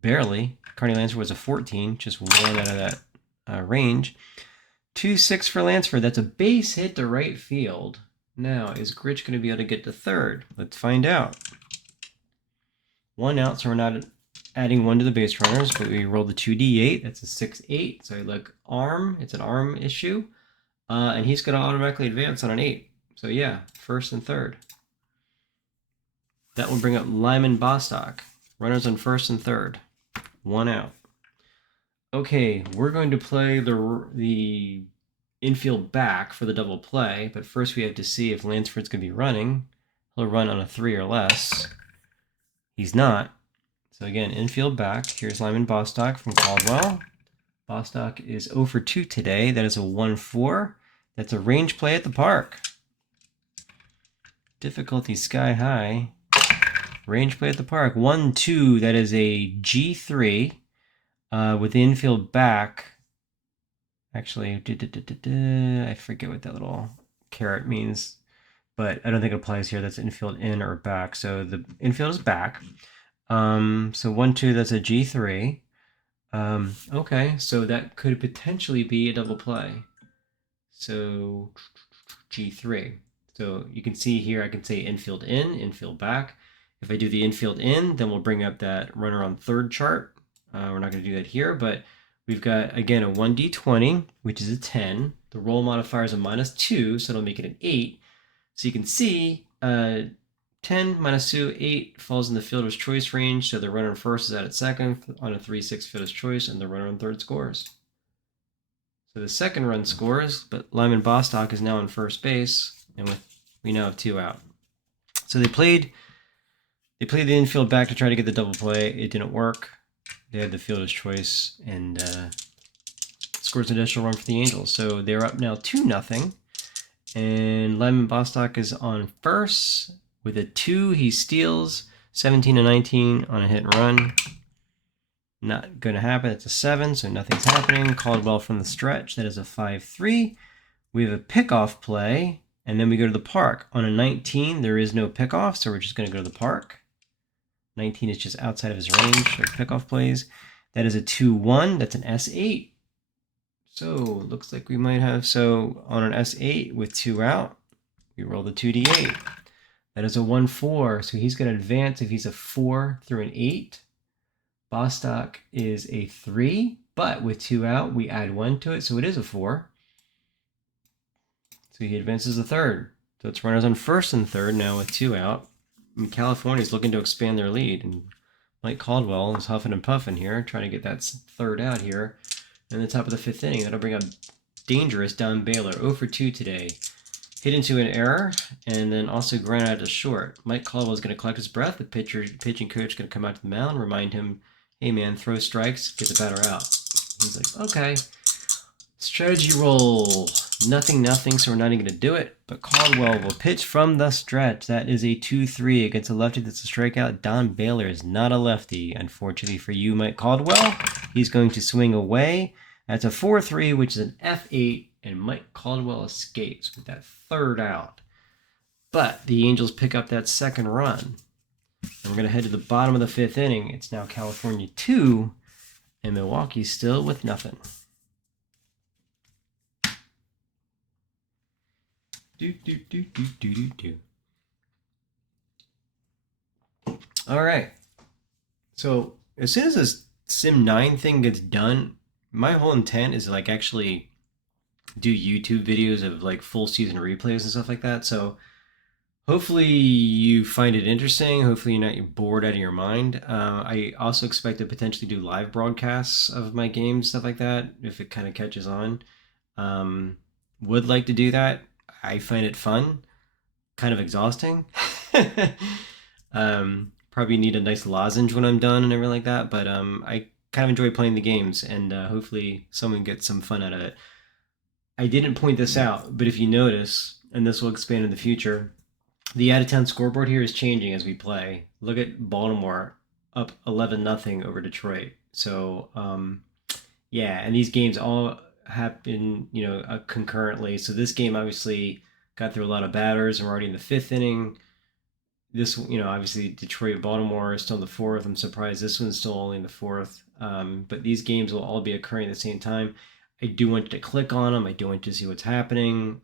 Barely. Carney Lansford was a 14, just 1 out of that range. 2-6 for Lansford. That's a base hit to right field. Now, is Gritch going to be able to get to third? Let's find out. 1 out, so we're not adding 1 to the base runners, but we rolled the 2d8. That's a 6-8. So I look arm. It's an arm issue. And he's going to automatically advance on an 8. So yeah, first and third. That will bring up Lyman Bostock. Runners on first and third. 1 out. Okay, we're going to play the infield back for the double play, but first we have to see if Lansford's going to be running. He'll run on a 3 or less. He's not. So again, infield back. Here's Lyman Bostock from Caldwell. Bostock is 0 for 2 today. That is a 1-4. That's a range play at the park. Difficulty sky high. Range play at the park. 1-2. That is a G3 with the infield back. Actually, I forget what that little caret means, but I don't think it applies here. That's infield in or back. So the infield is back. So 1-2, that's a G3. Okay, so that could potentially be a double play. So G3. So you can see here, I can say infield in, infield back. If I do the infield in, then we'll bring up that runner on third chart. We're not going to do that here, but we've got, again, a 1d20, which is a 10. The roll modifier is a -2, so it'll make it an 8. So you can see 10 minus 2, 8 falls in the fielder's choice range, so the runner on first is out at second on a 3-6 fielder's choice, and the runner on third scores. So the second run scores, but Lyman Bostock is now on first base, and we now have 2 out. So they played the infield back to try to get the double play. It didn't work. They had the fielder's choice and scores an additional run for the Angels. So they're up now 2-0. And Lyman Bostock is on first with a 2. He steals 17-19 on a hit and run. Not going to happen. It's a 7, so nothing's happening. Caldwell from the stretch. That is a 5-3. We have a pickoff play, and then we go to the park. On a 19, there is no pickoff, so we're just going to go to the park. 19 is just outside of his range for pickoff plays. That is a 2-1. That's an S8. So looks like we might have, so on an S8 with 2 out, we roll the 2d8. That is a 1-4. So he's going to advance if he's a 4 through an 8. Bostock is a 3, but with 2 out, we add 1 to it, so it is a 4. So he advances the third. So it's runners on first and third now with 2 out. And California's looking to expand their lead, and Mike Caldwell is huffing and puffing here, trying to get that third out here in the top of the 5th inning. That'll bring up dangerous Don Baylor, 0 for 2 today. Hit into an error, and then also ground out to short. Mike Caldwell is going to collect his breath. The pitching coach is going to come out to the mound, remind him, hey man, throw strikes, get the batter out. He's like, okay. Strategy roll. Nothing, so we're not even going to do it. But Caldwell will pitch from the stretch. That is a 2-3 against a lefty that's a strikeout. Don Baylor is not a lefty, unfortunately for you, Mike Caldwell. He's going to swing away. That's a 4-3, which is an F8, and Mike Caldwell escapes with that third out. But the Angels pick up that second run. And we're going to head to the bottom of the 5th inning. It's now California 2, and Milwaukee still with nothing. All right. So as soon as this SIM9 thing gets done, my whole intent is to like actually do YouTube videos of like full season replays and stuff like that. So hopefully you find it interesting. Hopefully you're not bored out of your mind. I also expect to potentially do live broadcasts of my games, stuff like that, if it kind of catches on. Would like to do that. I find it fun, kind of exhausting. Probably need a nice lozenge when I'm done and everything like that, but I kind of enjoy playing the games, and hopefully someone gets some fun out of it. I didn't point this out, but if you notice, and this will expand in the future, the out-of-town scoreboard here is changing as we play. Look at Baltimore up 11-0 over Detroit. So, yeah, and these games all happen, concurrently. So this game obviously got through a lot of batters, and we're already in the 5th inning. This, obviously Detroit, Baltimore is still in the 4th. I'm surprised this one's still only in the 4th. But these games will all be occurring at the same time. I do want you to click on them. I do want you to see what's happening.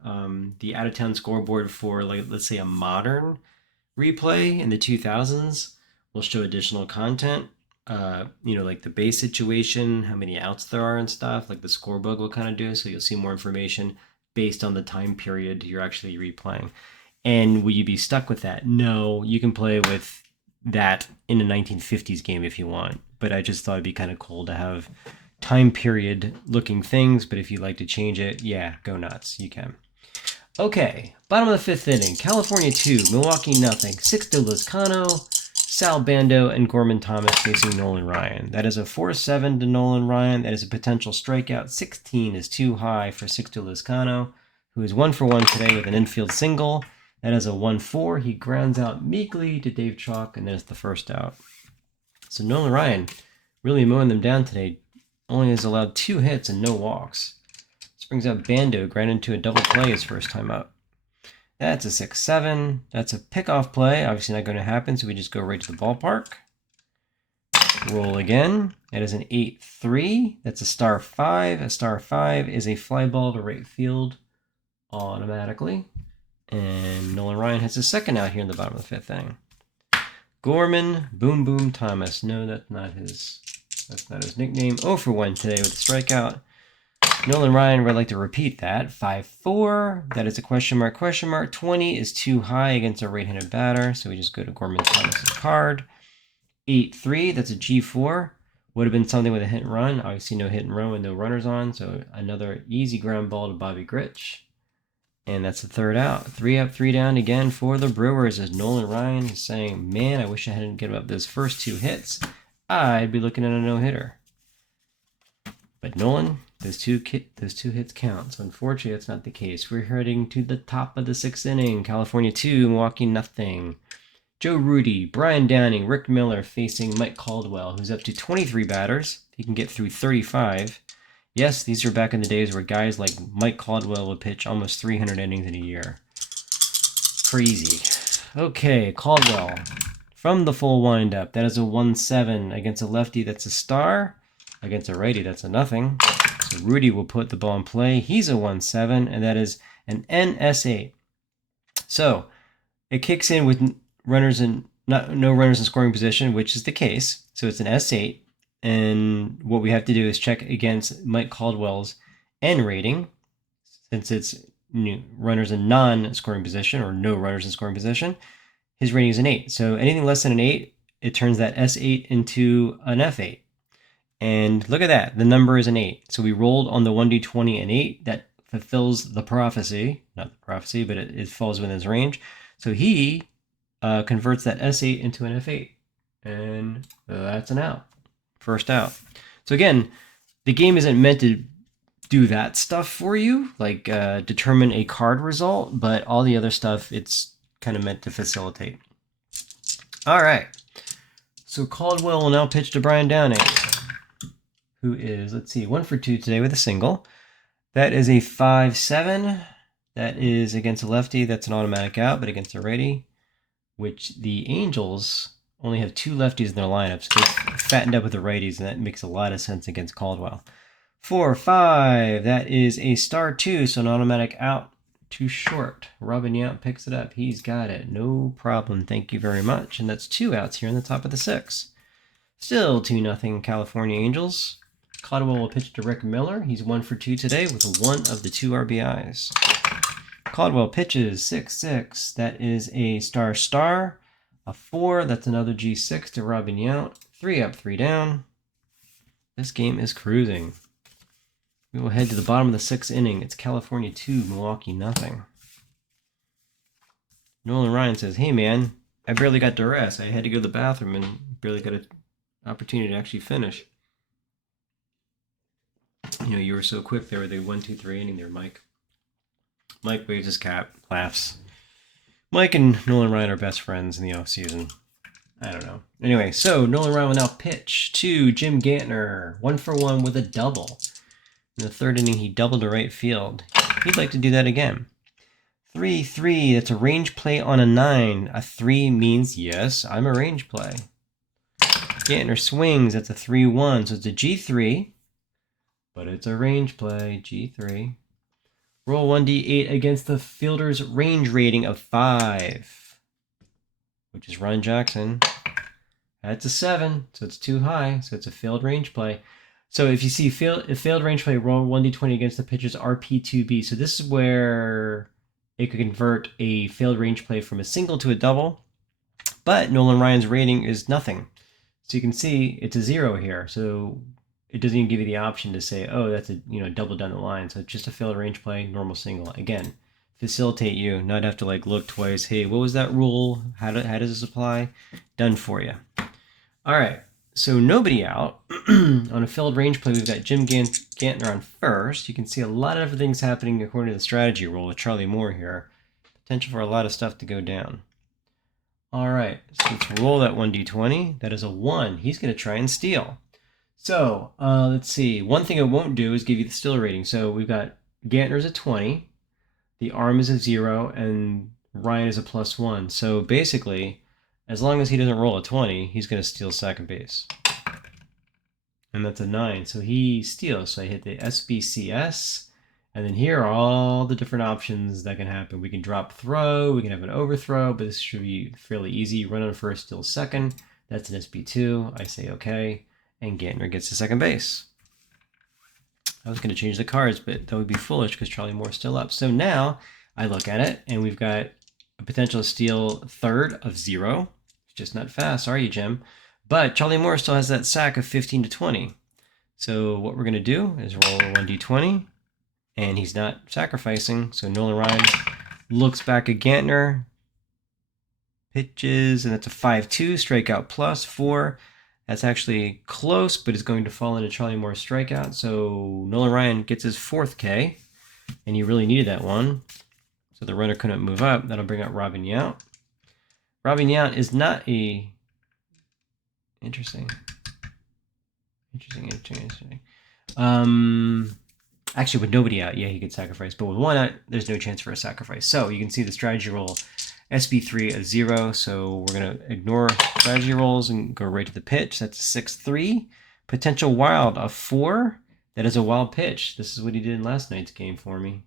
The out-of-town scoreboard for, like, let's say a modern replay in the 2000s will show additional content. Like the base situation, how many outs there are and stuff, like the scorebook will kind of do. So you'll see more information based on the time period you're actually replaying. And will you be stuck with that? No, you can play with that in a 1950s game if you want. But I just thought it'd be kind of cool to have time period looking things. But if you'd like to change it, yeah, go nuts. You can. Okay, bottom of the fifth inning. California 2, Milwaukee nothing. Sixto Lizcano, Sal Bando, and Gorman Thomas facing Nolan Ryan. That is a 4-7 to Nolan Ryan. That is a potential strikeout. 16 is too high for Sixto Lizcano, who is 1 for 1 today with an infield single. That is a 1-4. He grounds out meekly to Dave Chalk, and there's the first out. So Nolan Ryan really mowing them down today. Only has allowed 2 hits and no walks. Brings out Bando, grounded into a double play his first time up. That's a 6-7. That's a pickoff play. Obviously not going to happen, so we just go right to the ballpark. Roll again. That is an 8-3. That's a star 5. A star 5 is a fly ball to right field automatically. And Nolan Ryan has his second out here in the bottom of the fifth inning. Gorman, Boom Boom Thomas. No, that's not his nickname. 0 for 1 today with a strikeout. Nolan Ryan would like to repeat that. 5-4. That is a question mark, question mark. 20 is too high against a right-handed batter, so we just go to Gorman Thomas's card. 8-3. That's a G4. Would have been something with a hit and run. Obviously no hit and run with no runners on, so another easy ground ball to Bobby Grich. And that's the third out. 3 up, 3 down again for the Brewers as Nolan Ryan is saying, man, I wish I hadn't given up those first 2 hits. I'd be looking at a no-hitter. But Nolan, those two hits count. So unfortunately, that's not the case. We're heading to the top of the 6th inning. California 2, Milwaukee nothing. Joe Rudy, Brian Downing, Rick Miller facing Mike Caldwell, who's up to 23 batters. He can get through 35. Yes, these are back in the days where guys like Mike Caldwell would pitch almost 300 innings in a year. Crazy. Okay, Caldwell from the full windup. That is a 1-7 against a lefty. That's a star. Against a righty, that's a nothing. So Rudy will put the ball in play. He's a 1-7, and that is an NS8. So it kicks in with runners in no runners in scoring position, which is the case. So it's an S8. And what we have to do is check against Mike Caldwell's N rating, since it's runners in non-scoring position or no runners in scoring position. His rating is an 8. So anything less than an 8, it turns that S8 into an F8. And look at that. The number is an 8. So we rolled on the 1d20 an 8. That fulfills the prophecy. Not the prophecy, but it falls within his range. So he converts that S8 into an F8. And that's an out. First out. So again, the game isn't meant to do that stuff for you, like determine a card result, but all the other stuff, it's kind of meant to facilitate. All right. So Caldwell will now pitch to Brian Downing, who is, let's see, 1 for 2 today with a single. That is a 5-7. That is against a lefty. That's an automatic out, but against a righty, which the Angels only have 2 lefties in their lineup, so they fattened up with the righties, and that makes a lot of sense against Caldwell. 4-5. That is a star 2, so an automatic out. Too short. Robin Yount picks it up. He's got it. No problem. Thank you very much. And that's 2 outs here in the top of the 6th. Still 2-0 California Angels. Caldwell will pitch to Rick Miller. He's 1 for 2 today with 1 of the 2 RBIs. Caldwell pitches 6-6. That is a star. A 4. That's another G6 to Robin Yount. 3 up, 3 down. This game is cruising. We will head to the bottom of the 6th inning. It's California 2, Milwaukee nothing. Nolan Ryan says, hey man, I barely got to rest. I had to go to the bathroom and barely got an opportunity to actually finish. You know, you were so quick there with the 1-2-3 inning there, Mike. Mike waves his cap, laughs. Mike and Nolan Ryan are best friends in the offseason. I don't know. Anyway, so Nolan Ryan will now pitch to Jim Gantner. 1 for 1 with a double. In the 3rd inning, he doubled to right field. He'd like to do that again. 3-3, that's a range play on a 9. A 3 means, yes, I'm a range play. Gantner swings, that's a 3-1, so it's a G3. But it's a range play, G3. Roll 1d8 against the fielder's range rating of 5, which is Ron Jackson. That's a 7, so it's too high, so it's a failed range play. So if you see failed range play, roll 1d20 against the pitcher's RP2B. So this is where it could convert a failed range play from a single to a double, but Nolan Ryan's rating is nothing. So you can see it's a 0 here. So it doesn't even give you the option to say, oh, that's a double down the line. So it's just a failed range play, normal single. Again, facilitate you, not have to like look twice. Hey, what was that rule? How does this apply? Done for you. All right. So nobody out. On a failed range play, we've got Jim Gantner on first. You can see a lot of different things happening according to the strategy rule with Charlie Moore here. Potential for a lot of stuff to go down. All right, so let's roll that 1d20. That is a 1. He's going to try and steal. So let's see. One thing it won't do is give you the steal rating. So we've got Gantner's a 20, the arm is a 0, and Ryan is a +1. So basically, as long as he doesn't roll a 20, he's going to steal second base. And that's a 9. So he steals. So I hit the SBCS. And then here are all the different options that can happen. We can drop throw, we can have an overthrow, but this should be fairly easy. Run on first, steal second. That's an SB2. I say okay. And Gantner gets to second base. I was going to change the cards, but that would be foolish because Charlie Moore's still up. So now I look at it, and we've got a potential steal third of 0. It's just not fast, are you, Jim? But Charlie Moore still has that sack of 15 to 20. So what we're going to do is roll a 1d20. And he's not sacrificing, so Nolan Ryan looks back at Gantner, pitches, and it's a 5-2, strikeout +4. That's actually close, but it's going to fall into Charlie Moore's strikeout. So Nolan Ryan gets his 4th K, and he really needed that one. So the runner couldn't move up. That'll bring up Robin Yount. Robin Yount is not a... Interesting. Actually, with nobody out, yeah, he could sacrifice. But with one out, there's no chance for a sacrifice. So you can see the strategy roll, SB3 a 0. So we're going to ignore strategy rolls and go right to the pitch. That's a 6-3. Potential wild, a 4. That is a wild pitch. This is what he did in last night's game for me.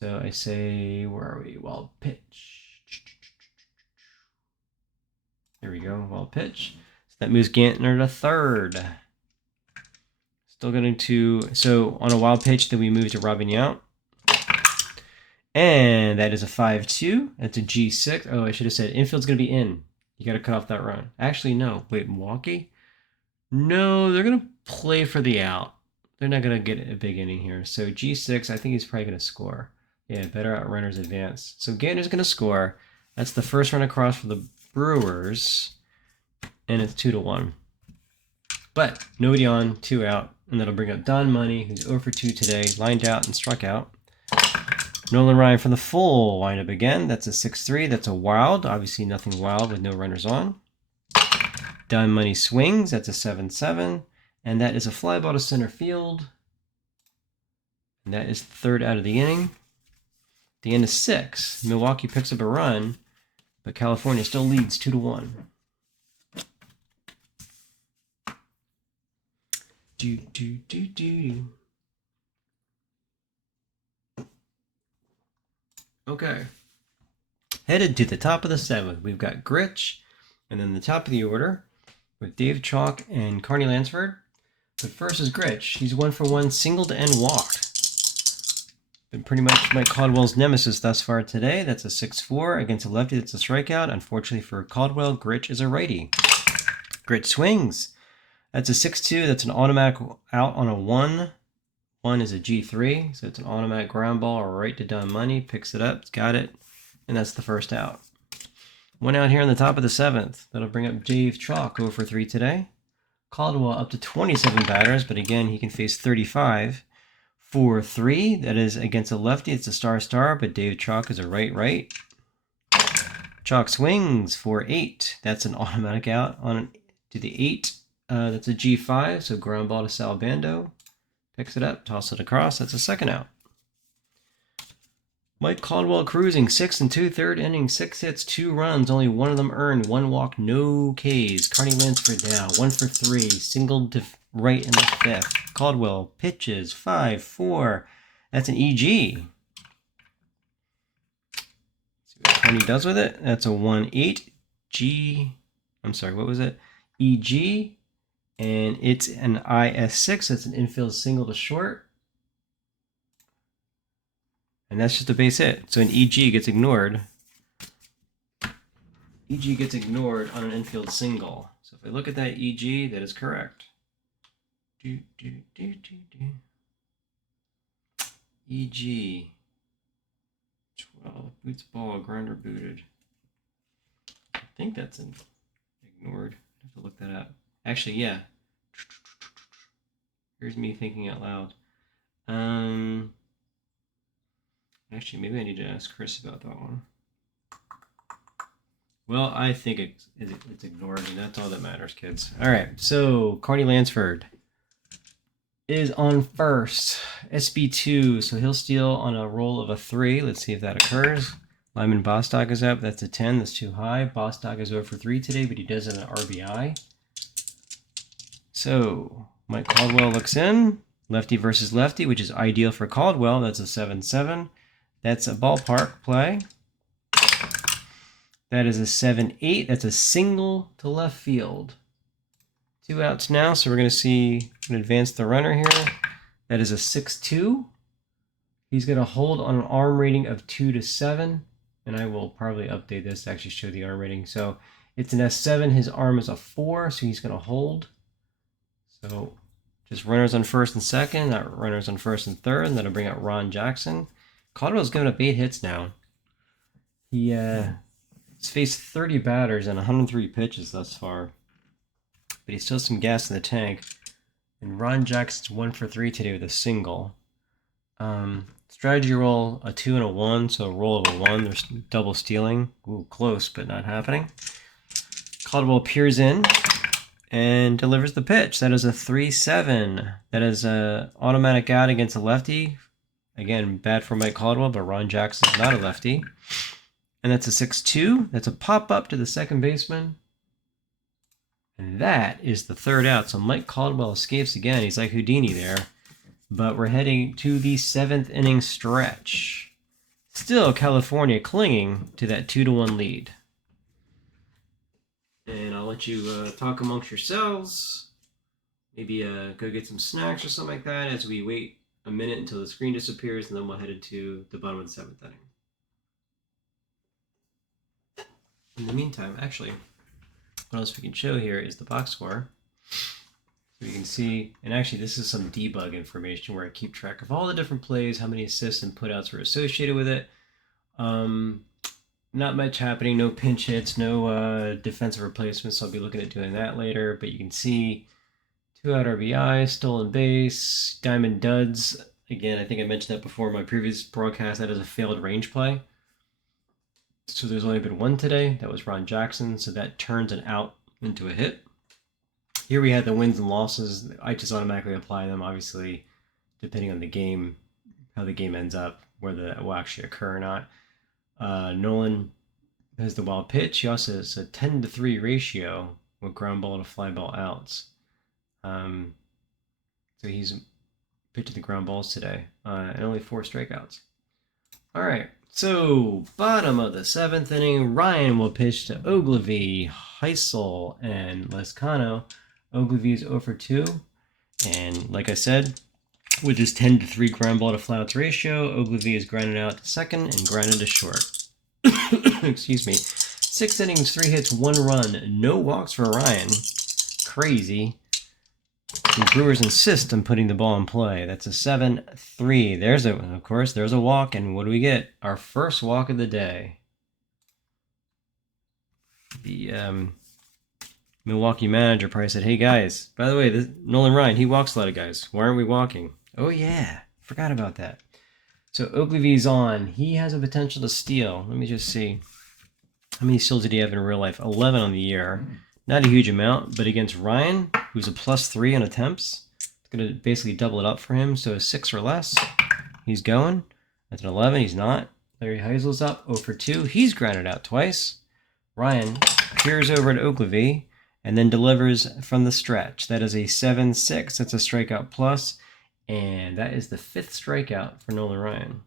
So I say, where are we? Wild pitch. There we go, wild pitch. So that moves Gantner to third. Still going to, so on a wild pitch, then we move to Robin Yount. And that is a 5-2. That's a G6. Oh, I should have said infield's going to be in. You got to cut off that run. Actually, no. Wait, Milwaukee? No, they're going to play for the out. They're not going to get a big inning here. So G6, I think he's probably going to score. Yeah, better out runners advance. So Gantner's going to score. That's the first run across for the Brewers. And it's 2-1. But nobody on, 2 out. And that'll bring up Don Money, who's 0 for 2 today, lined out and struck out. Nolan Ryan from the full windup again. That's a 6-3. That's a wild. Obviously nothing wild with no runners on. Don Money swings. That's a 7-7. And that is a fly ball to center field. And that is the 3rd out of the inning. The end is 6. Milwaukee picks up a run, but California still leads 2-1. Okay. Headed to the top of the 7th, we've got Gritch, and then the top of the order with Dave Chalk and Carney Lansford. But first is Gritch. He's 1 for 1, singled and walked. Been pretty much Mike Caldwell's nemesis thus far today. That's a 6-4 against a lefty. That's a strikeout. Unfortunately for Caldwell, Gritch is a righty. Gritch swings. That's a 6-2. That's an automatic out on a 1. 1 is a G3, so it's an automatic ground ball right to Don Money. Picks it up, got it, and that's the first out. 1 out here on the top of the 7th. That'll bring up Dave Chalk, 0 for 3 today. Caldwell up to 27 batters, but again, he can face 35. 4-3, that is against a lefty. It's a star, but Dave Chalk is a right. Chalk swings for 8. That's an automatic out on to the 8. That's a G5, so ground ball to Salbando. Picks it up, toss it across. That's a 2nd out. Mike Caldwell cruising, 6 2/3 inning, 6 hits, 2 runs, only 1 of them earned, 1 walk, no Ks. Carney Lansford now, 1 for 3, singled to right in the 5th. Caldwell pitches, 5-4. That's an EG. See what Carney does with it. That's a 1-8 G. I'm sorry, what was it? EG. And it's an IS6. That's an infield single to short. And And that's just a base hit. So an EG gets ignored. EG gets ignored on an infield single. So if I look at that EG, that is correct. EG 12 boots ball, grinder booted. I think that's ignored. I have to look that up. Actually, yeah. Here's me thinking out loud. Actually, maybe I need to ask Chris about that one. Well, I think it's ignored, and that's all that matters, kids. All right, so Carney Lansford is on first. SB2, so he'll steal on a roll of a 3. Let's see if that occurs. Lyman Bostock is up. That's a 10. That's too high. Bostock is 0 for 3 today, but he does have an RBI. So Mike Caldwell looks in. Lefty versus lefty, which is ideal for Caldwell. That's a 7-7. That's a ballpark play. That is a 7-8. That's a single to left field. 2 outs now, so we're going to see an advance the runner here. That is a 6-2. He's going to hold on an arm rating of 2-7, and I will probably update this to actually show the arm rating. So it's an S7. His arm is a 4, so he's going to hold. So just runners on first and second, not runners on first and third, and that'll bring out Ron Jackson. Caldwell's given up 8 hits now. He's faced 30 batters and 103 pitches thus far. But he still has some gas in the tank. And Ron Jackson's 1 for 3 today with a single. Strategy roll, a 2 and a 1, so a roll of a 1. There's double stealing. Ooh, close, but not happening. Caldwell peers in and delivers the pitch. That is a 3-7. That is a automatic out against a lefty. Again, bad for Mike Caldwell, but Ron Jackson's not a lefty. And that's a 6-2. That's a pop-up to the second baseman. And that is the 3rd out. So Mike Caldwell escapes again. He's like Houdini there. But we're heading to the 7th inning stretch. Still California clinging to that 2-1 lead. And I'll let you talk amongst yourselves. Maybe go get some snacks or something like that as we wait a minute until the screen disappears, and then we'll head into the bottom of the 7th inning. In the meantime, actually, what else we can show here is the box score. So you can see, and actually this is some debug information where I keep track of all the different plays, how many assists and putouts were associated with it. Not much happening, no pinch hits, no defensive replacements, so I'll be looking at doing that later. But you can see 2 out RBI, stolen base, diamond duds. Again, I think I mentioned that before in my previous broadcast. That is a failed range play. So there's only been 1 today. That was Ron Jackson. So that turns an out into a hit. Here we had the wins and losses. I just automatically apply them, obviously, depending on the game, how the game ends up, whether that will actually occur or not. Nolan has the wild pitch. He also has a 10-3 ratio with ground ball to fly ball outs. So he's pitching the ground balls today, and only 4 strikeouts. All right, so bottom of the 7th inning, Ryan will pitch to Ogilvy, Heisel, and Lescano. Ogilvy is 0 for 2, and like I said, with his 10-3 ground ball to fly outs ratio, Ogilvy is grounded out to second and grounded to short. Excuse me. 6 innings, 3 hits, 1 run, no walks for Ryan. Crazy. The Brewers insist on putting the ball in play. That's a 7-3. Of course, there's a walk, and what do we get? Our first walk of the day. The Milwaukee manager probably said, "Hey guys, by the way, Nolan Ryan, he walks a lot of guys. Why aren't we walking?" Oh yeah, forgot about that. So Ogilvy's on. He has a potential to steal. Let me just see. How many steals did he have in real life? 11 on the year. Not a huge amount, but against Ryan, who's a +3 on attempts, it's going to basically double it up for him. So a 6 or less, he's going. That's an 11, he's not. Larry Heisel's up, 0 for 2. He's grounded out twice. Ryan peers over to Ogilvy and then delivers from the stretch. That is a 7-6. That's a strikeout plus. And that is the 5th strikeout for Nolan Ryan.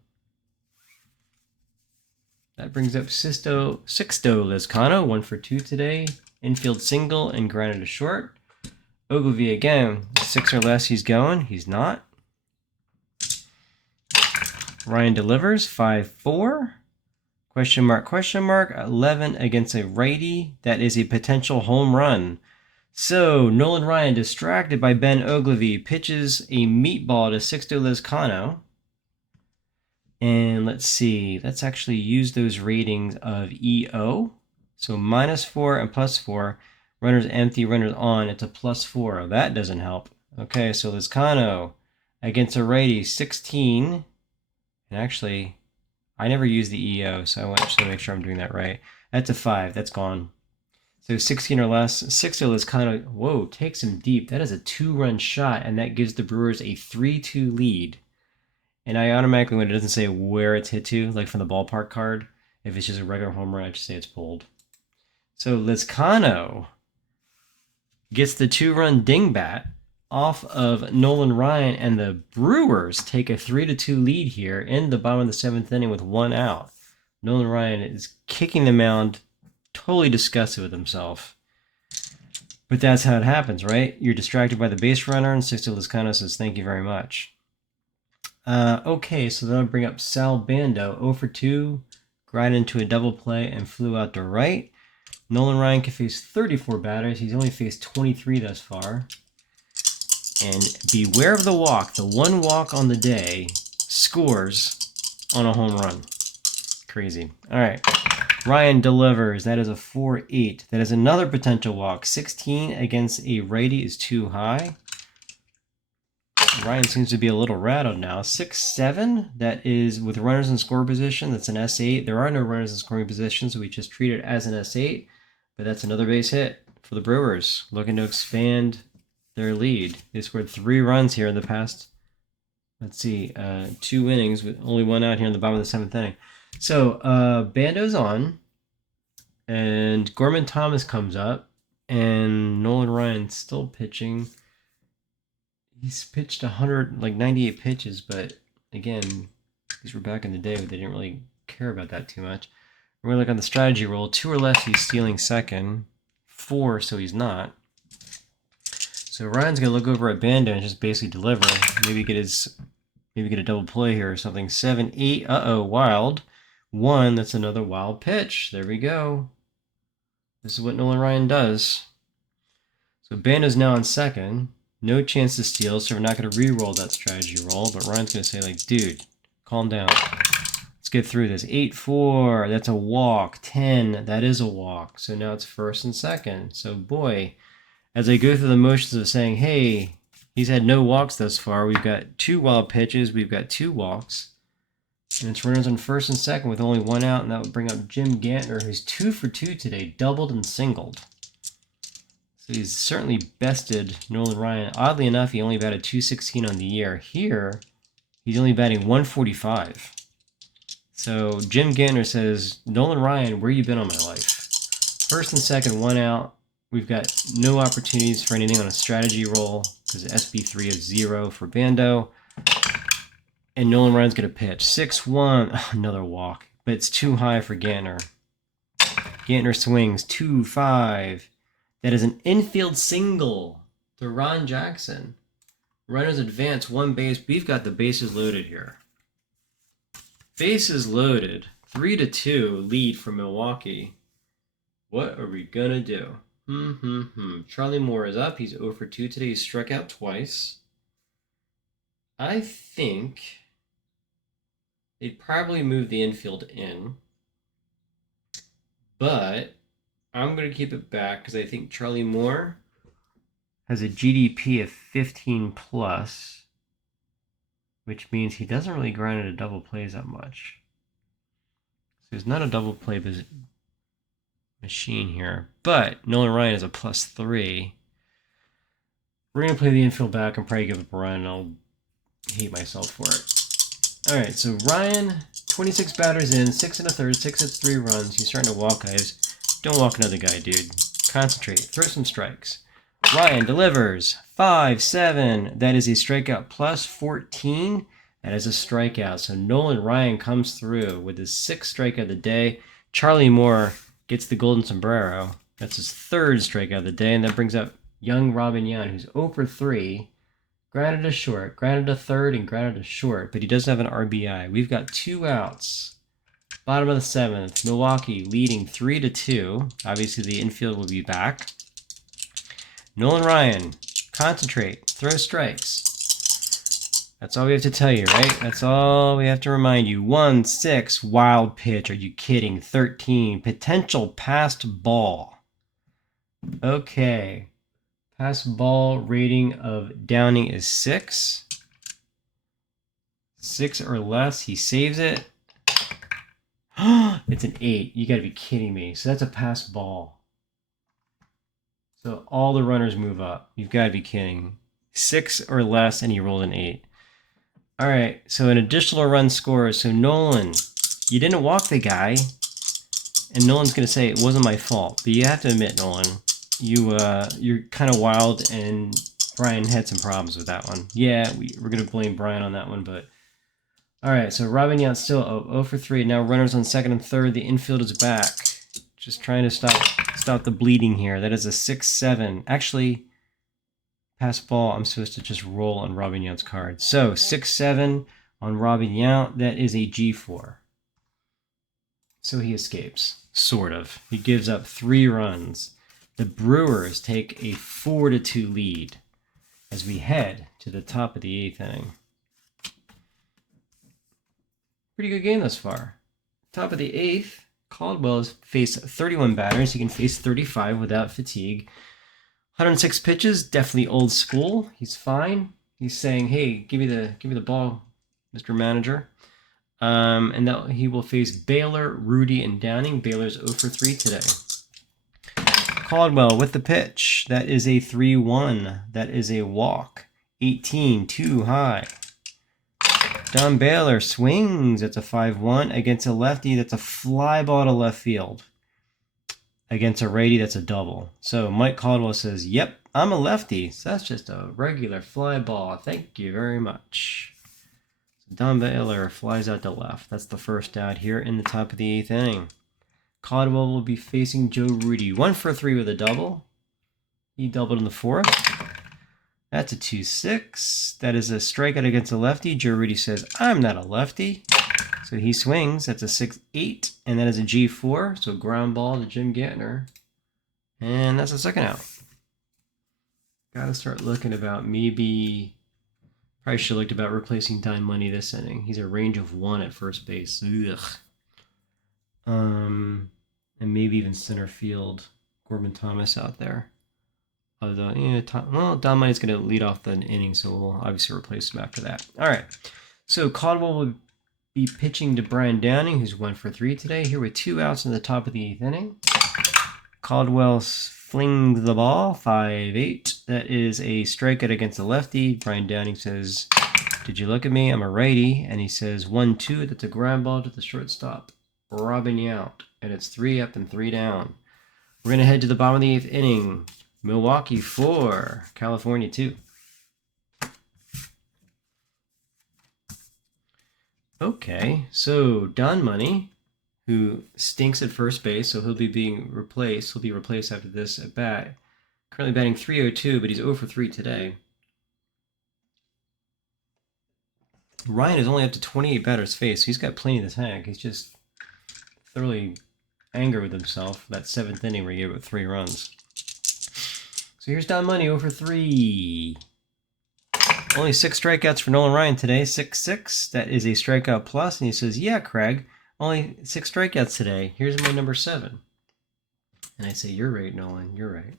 That brings up Sixto Lezcano, 1 for 2 today. Infield single and grounded to short. Ogilvy again, 6 or less, he's going. He's not. Ryan delivers 5-4. Question mark, question mark. 11 against a righty. That is a potential home run. So Nolan Ryan, distracted by Ben Ogilvy, pitches a meatball to Sixto Lizcano. And let's see, let's actually use those ratings of EO. So -4 and +4. Runners empty, runners on. It's a +4. That doesn't help. Okay, so Lizcano against a righty, 16. And actually, I never use the EO, so I want to make sure I'm doing that right. That's a 5. That's gone. So 16 or less. Sixto Lizcano, whoa, takes him deep. That is a 2-run shot, and that gives the Brewers a 3-2 lead. And I automatically, when it doesn't say where it's hit to, like from the ballpark card, if it's just a regular home run, I just say it's pulled. So Lizcano gets the 2-run dingbat off of Nolan Ryan, and the Brewers take a 3-2 lead here in the bottom of the 7th inning with 1 out. Nolan Ryan is kicking the mound, totally disgusted with himself. But that's how it happens, right? You're distracted by the base runner, and Sixto Lizcano says, thank you very much. Okay, so then I'll bring up Sal Bando, 0 for 2, grinded into a double play and flew out to right. Nolan Ryan can face 34 batters. He's only faced 23 thus far. And beware of the walk. The one walk on the day scores on a home run. Crazy. All right. Ryan delivers. That is a 4-8. That is another potential walk. 16 against a righty is too high. Ryan seems to be a little rattled now. 6-7. That is with runners in score position. That's an S8. There are no runners in scoring position, so we just treat it as an S8. But that's another base hit for the Brewers, looking to expand their lead. They scored 3 runs here in the past, let's see, 2 innings with only 1 out here in the bottom of the 7th inning. So Bando's on, and Gorman Thomas comes up, and Nolan Ryan's still pitching. He's pitched 98 pitches, but again, these were back in the day, but they didn't really care about that too much. We're going to look on the strategy roll. 2 or less, he's stealing second. 4, so he's not. So Ryan's going to look over at Bando and just basically deliver. Maybe get a double play here or something. 7, 8. Uh-oh, wild. 1, that's another wild pitch. There we go. This is what Nolan Ryan does. So Bando's now on second. No chance to steal, so we're not going to re-roll that strategy roll. But Ryan's going to say, like, dude, calm down. Let's get through this. 8-4, that's a walk. 10, that is a walk. So now it's first and second. So boy, as I go through the motions of saying, hey, he's had no walks thus far. We've got 2 wild pitches. We've got 2 walks. And it's runners on first and second with only 1 out, and that would bring up Jim Gantner, who's 2 for 2 today, doubled and singled. So he's certainly bested Nolan Ryan. Oddly enough, he only batted .216 on the year. Here, he's only batting .145. So Jim Gantner says, Nolan Ryan, where you been all my life? First and second, 1 out. We've got no opportunities for anything on a strategy roll because SB3 is 0 for Bando. And Nolan Ryan's going to pitch. 6-1, another walk. But it's too high for Gantner. Gantner swings 2-5. That is an infield single to Ron Jackson. Runners advance 1 base. We've got the bases loaded here. Bases loaded. 3-2 lead for Milwaukee. What are we going to do? Charlie Moore is up. He's 0 for 2 today. He's struck out twice. I think they'd probably move the infield in. But I'm going to keep it back because I think Charlie Moore has a GDP of 15 plus, which means he doesn't really grind into double plays that much. So he's not a double play machine here. But Nolan Ryan is a +3. We're going to play the infield back and probably give up a run, and I'll hate myself for it. All right, so Ryan, 26 batters in, 6 1/3, 6 hits, 3 runs. He's starting to walk guys. Don't walk another guy, dude. Concentrate. Throw some strikes. Ryan delivers. 5-7. That is a strikeout plus 14. That is a strikeout. So Nolan Ryan comes through with his 6th strikeout of the day. Charlie Moore gets the golden sombrero. That's his 3rd strikeout of the day. And that brings up young Robin Yount, who's 0 for 3. Grounded to short, grounded to third, and grounded to short, but he doesn't have an RBI. We've got 2 outs. Bottom of the 7th, Milwaukee leading 3-2. Obviously, the infield will be back. Nolan Ryan, concentrate, throw strikes. That's all we have to tell you, right? That's all we have to remind you. 1-6, wild pitch. Are you kidding? 13, potential passed ball. Okay. Pass ball rating of Downing is 6. 6 or less, he saves it. It's an 8. You gotta be kidding me. So that's a pass ball. So all the runners move up. You've got to be kidding. 6 or less, and he rolled an 8. All right, so an additional run score. So Nolan, you didn't walk the guy, and Nolan's gonna say it wasn't my fault. But you have to admit, Nolan, you're kind of wild, and Brian had some problems with that one. Yeah, we're gonna blame Brian on that one, but all right. So Robin Yount still 0 for 3. Now runners on second and third. The infield is back. Just trying to stop the bleeding here. That is a 6-7. Actually, pass ball. I'm supposed to just roll on Robin Yount's card. So 6-7 on Robin Yount. That is a G4. So he escapes, sort of. He gives up 3 runs. The Brewers take a 4-2 lead as we head to the top of the 8th inning. Pretty good game thus far. Top of the 8th, Caldwell has faced 31 batters. He can face 35 without fatigue. 106 pitches, definitely old school. He's fine. He's saying, "Hey, give me the ball, Mr. Manager." And that he will face Baylor, Rudy, and Downing. Baylor's 0 for 3 today. Caldwell with the pitch. That is a 3-1. That is a walk. 18, too high. Don Baylor swings. That's a 5-1. Against a lefty, that's a fly ball to left field. Against a righty, that's a double. So Mike Caldwell says, "Yep, I'm a lefty. So that's just a regular fly ball. Thank you very much." So Don Baylor flies out to left. That's the first out here in the top of the 8th inning. Caldwell will be facing Joe Rudy. 1 for 3 with a double. He doubled in the 4th. That's a 2-6. That is a strikeout against a lefty. Joe Rudy says, "I'm not a lefty." So he swings. That's a 6-8. And that is a G4. So ground ball to Jim Gantner. And that's the second out. Got to start looking about maybe... Probably should have looked about replacing Don Money this inning. He's a range of 1 at first base. Ugh. And maybe even center field, Corbin Thomas out there. Although, Don Money's going to lead off the inning, so we'll obviously replace him after that. All right, so Caldwell will be pitching to Brian Downing, who's 1 for 3 today, here with 2 outs in the top of the 8th inning. Caldwell flings the ball, 5-8. That is a strikeout against the lefty. Brian Downing says, "Did you look at me? I'm a righty." And he says 1-2. That's a ground ball to the shortstop, Robin Yount. And it's 3 up and 3 down. We're going to head to the bottom of the 8th inning. Milwaukee 4, California 2. Okay, so Don Money, who stinks at first base, so he'll be being replaced. He'll be replaced after this at bat. Currently batting .302, but he's 0 for 3 today. Ryan is only up to 28 batters faced, so he's got plenty in the tank. He's just thoroughly angry with himself for that 7th inning where he gave up 3 runs. So here's Don Money, 0 for 3. Only 6 strikeouts for Nolan Ryan today, 6-6. That is a strikeout plus. And he says, "Yeah, Craig, only 6 strikeouts today. Here's my number 7. And I say, "You're right, Nolan, you're right."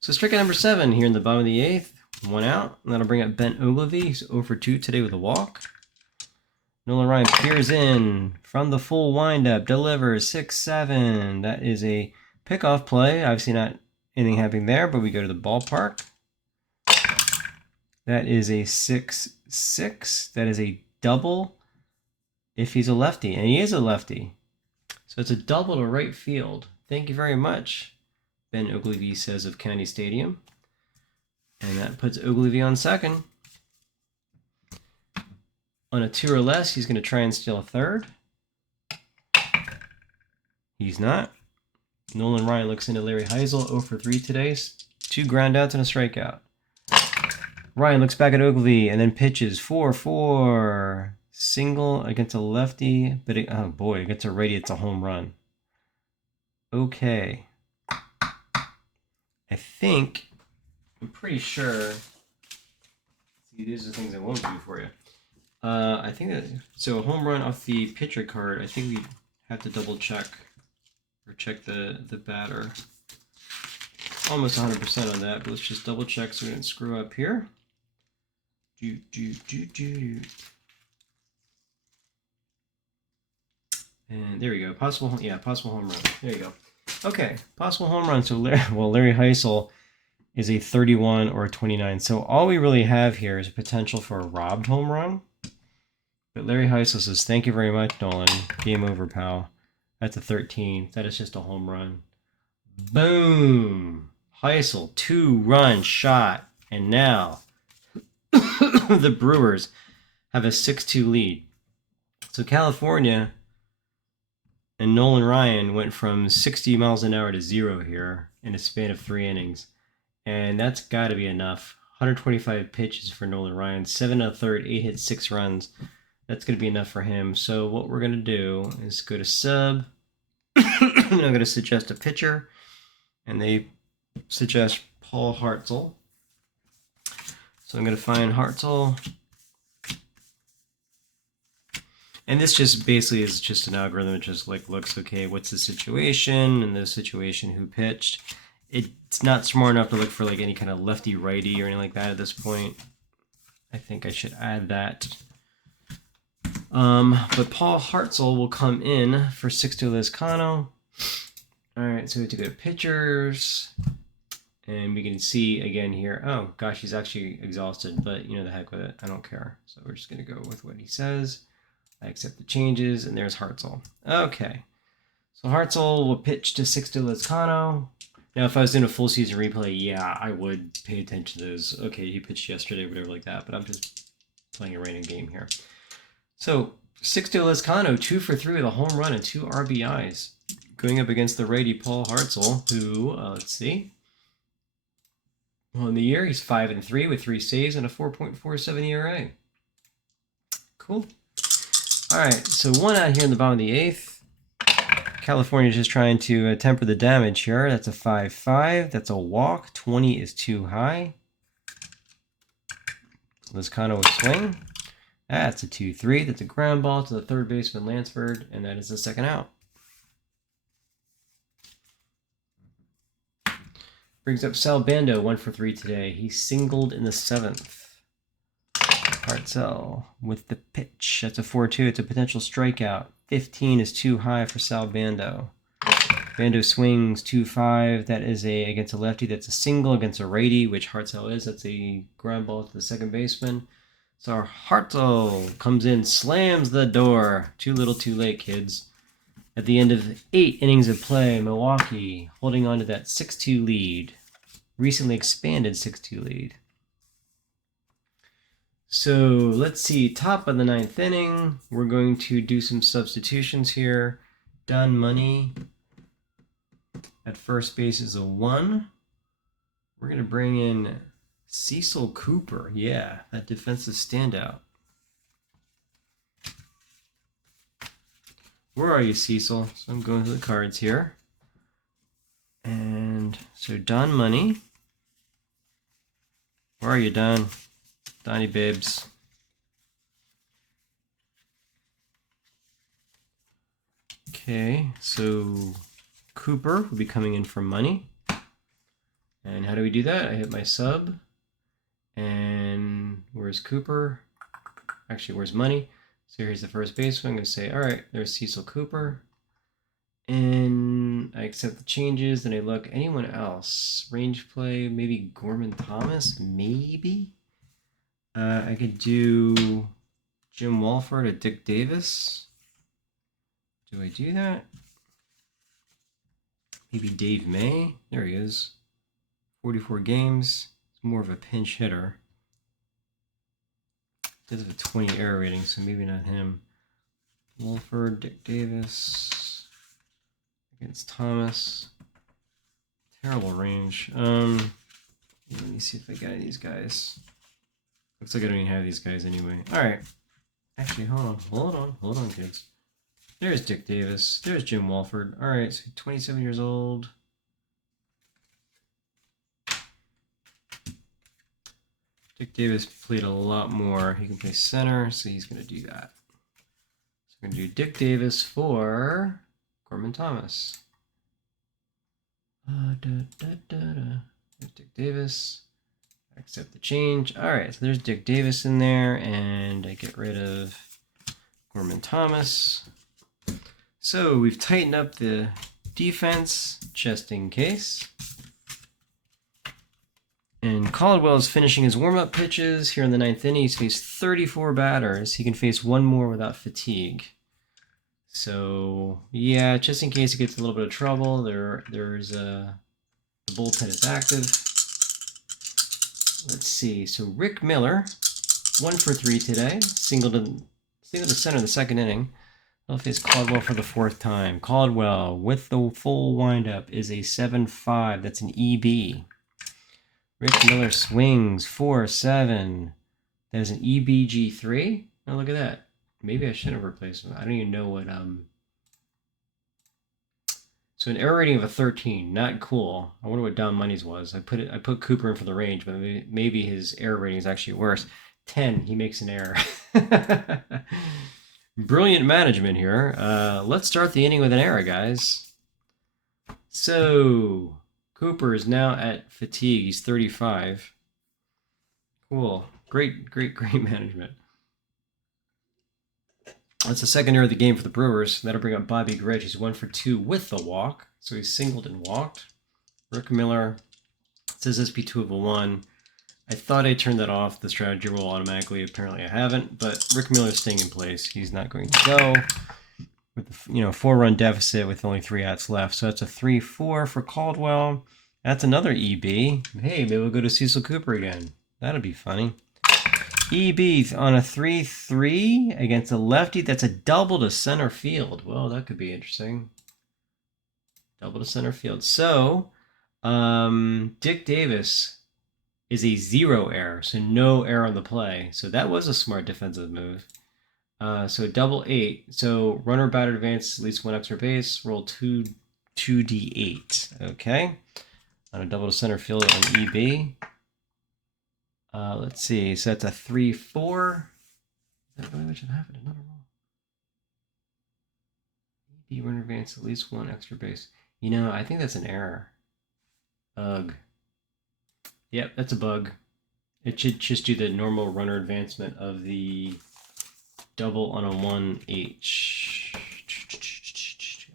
So strikeout number 7 here in the bottom of the 8th. 1 out. And that'll bring up Ben Ogilvy. He's 0 for 2 today with a walk. Nolan Ryan peers in from the full windup, delivers 6-7. That is a pickoff play. Obviously not anything happening there, but we go to the ballpark. That is a 6-6. That is a double if he's a lefty, and he is a lefty. So it's a double to right field. Thank you very much, Ben Ogilvy says of County Stadium. And that puts Ogilvy on second. On a 2 or less, he's going to try and steal a third. He's not. Nolan Ryan looks into Larry Heisel, 0 for 3 today. 2 ground outs and a strikeout. Ryan looks back at Ogilvy and then pitches 4-4. Single against a lefty, but oh boy, against a righty, it's a home run. Okay. I'm pretty sure. See, these are things I won't do for you. I think that, so a home run off the pitcher card, I think we have to double check or check the batter. Almost 100% on that, but let's just double check so we don't screw up here. And there we go. Possible home run. There you go. Okay, possible home run. So, Larry Heisel is a 31 or a 29. So all we really have here is a potential for a robbed home run. But Larry Heisel says, thank you very much, Nolan. Game over, pal. That's a 13. That is just a home run. Boom! Heisel, 2-run shot. And now the Brewers have a 6-2 lead. So California and Nolan Ryan went from 60 miles an hour to 0 here in a span of 3 innings. And that's got to be enough. 125 pitches for Nolan Ryan, 7 1/3, 8 hits, 6 runs. That's going to be enough for him. So what we're going to do is go to sub. I'm going to suggest a pitcher. And they suggest Paul Hartzell. So I'm going to find Hartzell. And this just basically is just an algorithm. It just like looks, okay, what's the situation? And the situation, who pitched. It's not smart enough to look for like any kind of lefty righty or anything like that at this point. I think I should add that. But Paul Hartzell will come in for 6-2 Lizcano. All right, so we have to go to pitchers. And we can see again here, oh gosh, he's actually exhausted, but you know, the heck with it. I don't care. So we're just going to go with what he says. I accept the changes, and there's Hartzell. Okay. So Hartzell will pitch to 6-2 Lizcano. Now, if I was doing a full season replay, yeah, I would pay attention to those. Okay, he pitched yesterday, whatever like that, but I'm just playing a random game here. So 6-2 Lizcano, 2 for 3 with a home run and 2 RBIs. Going up against the righty Paul Hartzell, who, let's see. Well, in the year, he's 5-3 with 3 saves and a 4.47 ERA. Cool. All right, so 1 out here in the bottom of the 8th. California's just trying to temper the damage here. That's a 5-5. That's a walk. 20 is too high. Lizcano will swing. That's a 2-3. That's a ground ball to the third baseman, Lansford, and that is the second out. Brings up Sal Bando, 1 for 3 today. He singled in the 7th. Hartzell with the pitch. That's a 4-2. It's a potential strikeout. 15 is too high for Sal Bando. Bando swings 2-5. That is against a lefty. That's a single against a righty, which Hartzell is. That's a ground ball to the second baseman. So Hartzell comes in, slams the door. Too little, too late, kids. At the end of 8 innings of play, Milwaukee holding on to that 6-2 lead. Recently expanded 6-2 lead. So let's see, top of the 9th inning. We're going to do some substitutions here. Don Money at first base is a 1. We're going to bring in Cecil Cooper. Yeah, that defensive standout. Where are you, Cecil? So I'm going to the cards here. And so Don Money. Where are you, Don? Donnie Bibbs. Okay, so Cooper will be coming in for Money. And how do we do that? I hit my sub. And where's Cooper? Actually, where's Money? So here's the first baseman. I'm going to say, all right, there's Cecil Cooper. And I accept the changes. Then I look, anyone else? Range play, maybe Gorman Thomas, maybe? I could do Jim Walford or Dick Davis. Do I do that? Maybe Dave May. There he is. 44 games. It's more of a pinch hitter. Does have a 20 error rating, so maybe not him. Walford, Dick Davis against Thomas. Terrible range. Let me see if I got any of these guys. Looks like I don't even have these guys anyway. All right. Actually, hold on, kids. There's Dick Davis. There's Jim Walford. All right, so 27 years old. Dick Davis played a lot more. He can play center, so he's going to do that. So we're going to do Dick Davis for Gorman Thomas. There's Dick Davis. Accept the change. All right, so there's Dick Davis in there, and I get rid of Gorman Thomas. So we've tightened up the defense just in case. And Caldwell is finishing his warm-up pitches here in the 9th inning. He's faced 34 batters. He can face one more without fatigue. So yeah, just in case he gets a little bit of trouble, there's the bullpen is active. Let's see. So Rick Miller, 1 for 3 today. Single to center in the 2nd inning. He'll face Caldwell for the 4th time. Caldwell with the full windup is a 7-5. That's an EB. Rick Miller swings 4-7. That is an EBG3. Oh, look at that. Maybe I should have replaced him. I don't even know what. So an error rating of a 13. Not cool. I wonder what Don Money's was. I put Cooper in for the range, but maybe his error rating is actually worse. 10. He makes an error. Brilliant management here. Let's start the inning with an error, guys. So Cooper is now at fatigue. He's 35. Cool. Great management. That's the 2nd error of the game for the Brewers. That'll bring up Bobby Grich. He's 1 for 2 with the walk. So he's singled and walked. Rick Miller says SP2 of a 1. I thought I turned that off, the strategy roll automatically. Apparently I haven't, but Rick Miller's staying in place. He's not going to go with the 4-run deficit with only 3 outs left. So that's a 3-4 for Caldwell. That's another EB. Hey, maybe we'll go to Cecil Cooper again. That'll be funny. EB on a 3-3 against a lefty. That's a double to center field. Well, that could be interesting. Double to center field. So, Dick Davis is a 0 error, so no error on the play. So that was a smart defensive move. So double 8. So runner batter advance at least 1 extra base. Roll 2d8. Okay. On a double to center field on EB. Let's see. So that's a 3-4. Is that really what should happen? Another roll. EB runner advance at least 1 extra base. I think that's an error. Ugh. Yep, that's a bug. It should just do the normal runner advancement of the double on a 1H,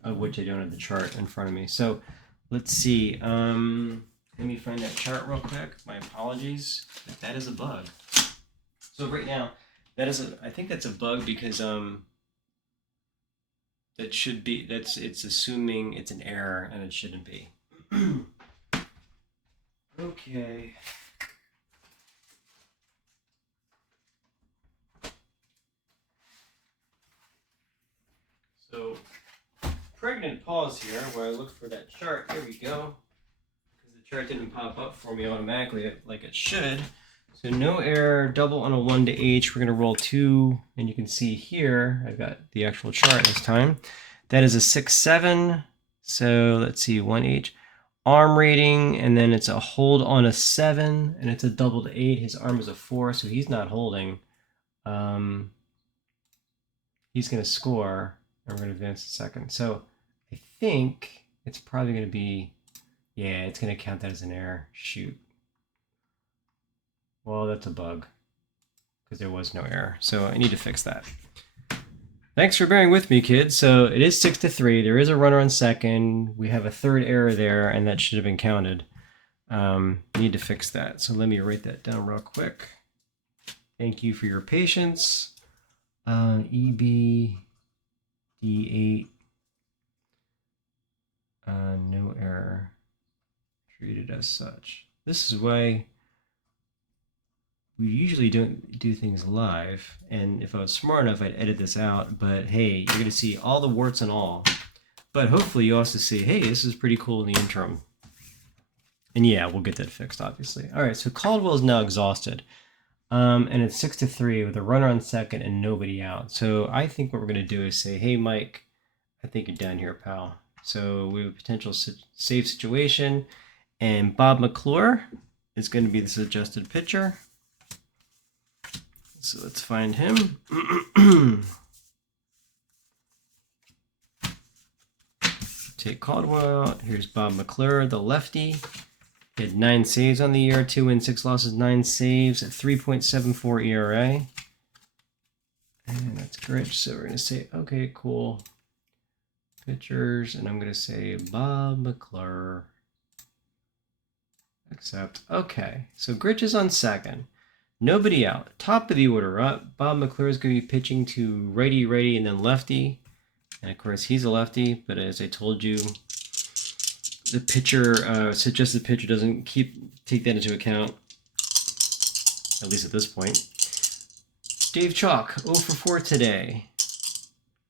of which I don't have the chart in front of me. So let's see. Let me find that chart real quick. My apologies. That is a bug. So right now, I think that's a bug because it's assuming it's an error and it shouldn't be. Okay. So, pregnant pause here where I look for that chart. Here we go. Because the chart didn't pop up for me automatically like it should. So no error, double on a 1-H. We're going to roll 2. And you can see here, I've got the actual chart this time. That is a 6-7. So let's see, 1H. Arm rating, and then it's a hold on a 7, and it's a double to 8. His arm is a 4, so he's not holding. He's going to score, and we're going to advance to 2nd. So I think it's probably going to be, yeah, it's going to count that as an error. Shoot. Well, that's a bug, because there was no error. So I need to fix that. Thanks for bearing with me, kids. So it is 6-3. There is a runner on 2nd. We have a 3rd error there, and that should have been counted. Need to fix that. So let me write that down real quick. Thank you for your patience. EB D8. No error. Treated as such. This is why we usually don't do things live, and if I was smart enough, I'd edit this out, but hey, you're going to see all the warts and all. But hopefully you also see, hey, this is pretty cool in the interim. And yeah, we'll get that fixed, obviously. All right, so Caldwell is now exhausted. And it's 6-3 with a runner on second and nobody out. So I think what we're going to do is say, hey, Mike, I think you're done here, pal. So we have a potential save situation. And Bob McClure is going to be the suggested pitcher. So let's find him. Take Caldwell. Here's Bob McClure, the lefty. He had 9 saves on the year, 2 wins, 6 losses, 9 saves, 3.74 ERA. And that's Gritch. So we're going to say, okay, cool. Pitchers, and I'm going to say Bob McClure. Accept. Okay, so Gritch is on second. Nobody out. Top of the order up. Bob McClure is going to be pitching to righty, and then lefty. And of course, he's a lefty, but as I told you, the pitcher, suggested pitcher doesn't take that into account, at least at this point. Dave Chalk, 0 for 4 today.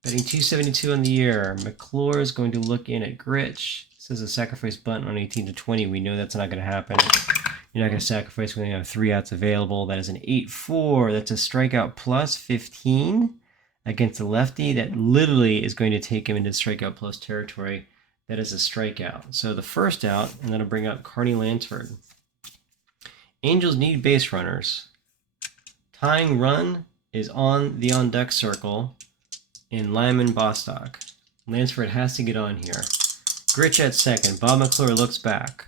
Betting 272 on the year. McClure is going to look in at Gritch. Says a sacrifice bunt on 18-20. We know that's not going to happen. You're not going to sacrifice when you have 3 outs available. That is an 8-4. That's a strikeout plus 15 against the lefty. That literally is going to take him into strikeout plus territory. That is a strikeout. So the first out, and that'll bring up Carney Lansford. Angels need base runners. Tying run is on the on-deck circle in Lyman Bostock. Lansford has to get on here. Gritch at second. Bob McClure looks back.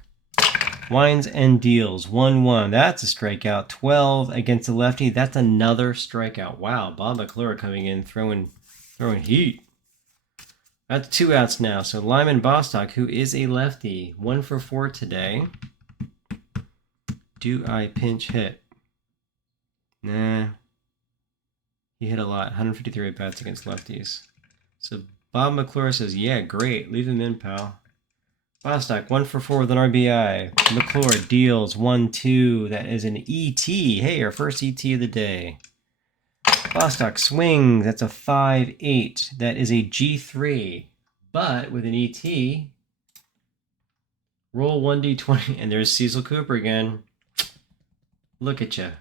Winds and deals. 1-1. That's a strikeout. 12 against the lefty. That's another strikeout. Wow, Bob McClure coming in, throwing heat. That's 2 outs now. So Lyman Bostock, who is a lefty, 1 for 4 today. Do I pinch hit? Nah. He hit a lot. 153 at-bats against lefties. So Bob McClure says, yeah, great. Leave him in, pal. Bostock, 1 for 4 with an RBI. McClure deals 1-2. That is an ET. Hey, our first ET of the day. Bostock swings. That's a 5-8. That is a G3. But with an ET, roll 1d20. And there's Cecil Cooper again. Look at you.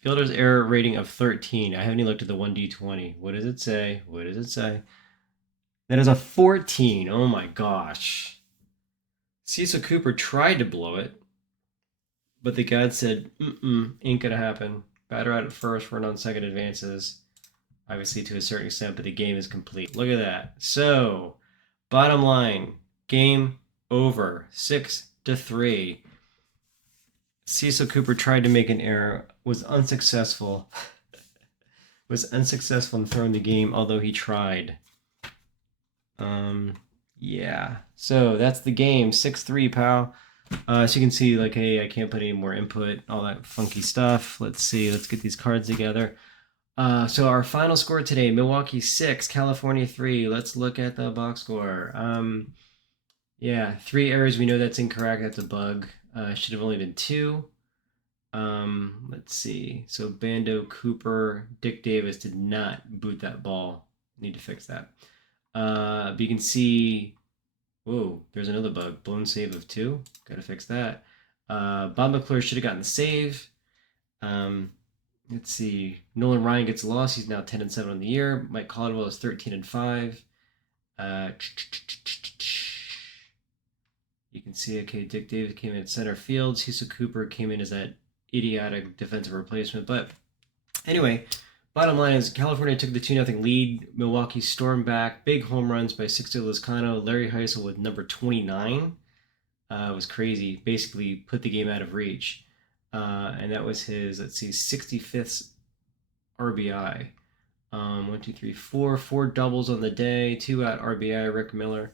Fielder's error rating of 13. I haven't even looked at the 1d20. What does it say? What does it say? That is a 14. Oh my gosh. Cecil Cooper tried to blow it, but the guy said, ain't gonna happen. Batter out at first, run on second advances. Obviously to a certain extent, but the game is complete. Look at that. So, bottom line, game over. 6-3. Cecil Cooper tried to make an error, was unsuccessful. Was unsuccessful in throwing the game, although he tried. Yeah. So that's the game. 6-3, pal. So you can see, like, hey, I can't put any more input, all that funky stuff. Let's see. Let's get these cards together. So our final score today, Milwaukee 6, California 3. Let's look at the box score. Yeah, 3 errors. We know that's incorrect. That's a bug. Should have only been 2. Let's see. So Bando, Cooper, Dick Davis did not boot that ball. Need to fix that. But you can see, whoa, there's another bug. Blown save of 2. Got to fix that. Bob McClure should have gotten the save. Let's see. Nolan Ryan gets a loss. He's now 10-7 on the year. Mike Caldwell is 13-5. You can see, okay, Dick Davis came in at center field. Cecil Cooper came in as that idiotic defensive replacement. But anyway, bottom line is California took the 2-0 lead. Milwaukee stormed back. Big home runs by Sixto Lizcano. Larry Heisel with number 29. It was crazy. Basically put the game out of reach. And that was his, let's see, 65th RBI. 1, 2, 3, 4. 4 doubles on the day. 2-out RBI, Rick Miller.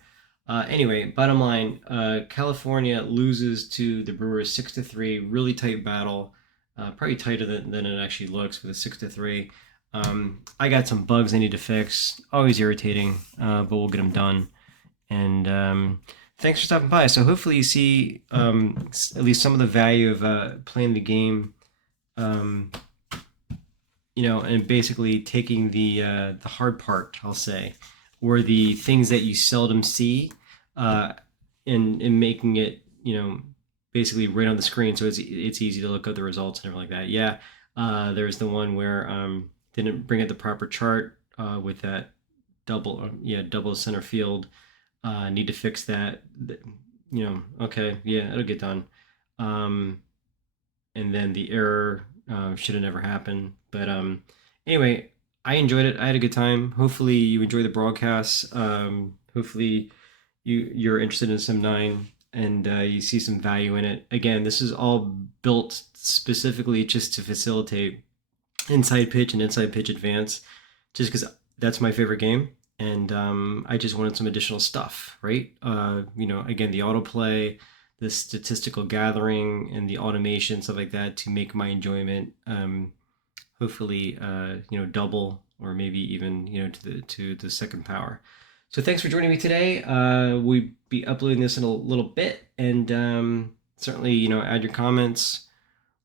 Anyway, bottom line, California loses to the Brewers 6-3. Really tight battle. Probably tighter than it actually looks with a 6-3. I got some bugs I need to fix. Always irritating, but we'll get them done. And thanks for stopping by. So hopefully you see at least some of the value of playing the game, and basically taking the hard part, I'll say, or the things that you seldom see, and making it, basically right on the screen, so it's easy to look at the results and everything like that. Yeah, There's the one where didn't bring it the proper chart with that double center field. Need to fix that. Okay, yeah, it'll get done. Um, and then the error should have never happened. But anyway, I enjoyed it. I had a good time. Hopefully, you enjoy the broadcast. Hopefully, you're interested in SIM9 and you see some value in it. Again, this is all built specifically just to facilitate inside pitch and inside pitch advance, just because that's my favorite game. And I just wanted some additional stuff, right? Again, the autoplay, the statistical gathering, and the automation, stuff like that, to make my enjoyment hopefully double, or maybe even to the second power. So thanks for joining me today. We'll be uploading this in a little bit, and certainly add your comments,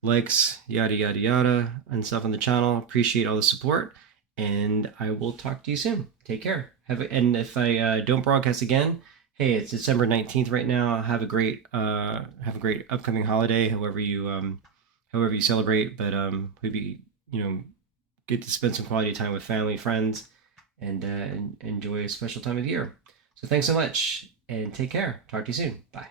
likes, yada yada yada, and stuff on the channel. Appreciate all the support, and I will talk to you soon. Take care. And if I don't broadcast again, hey, it's December 19th right now. Have a great upcoming holiday, however you celebrate. But maybe get to spend some quality time with family, friends, and enjoy a special time of year. So thanks so much, and take care. Talk to you soon. Bye.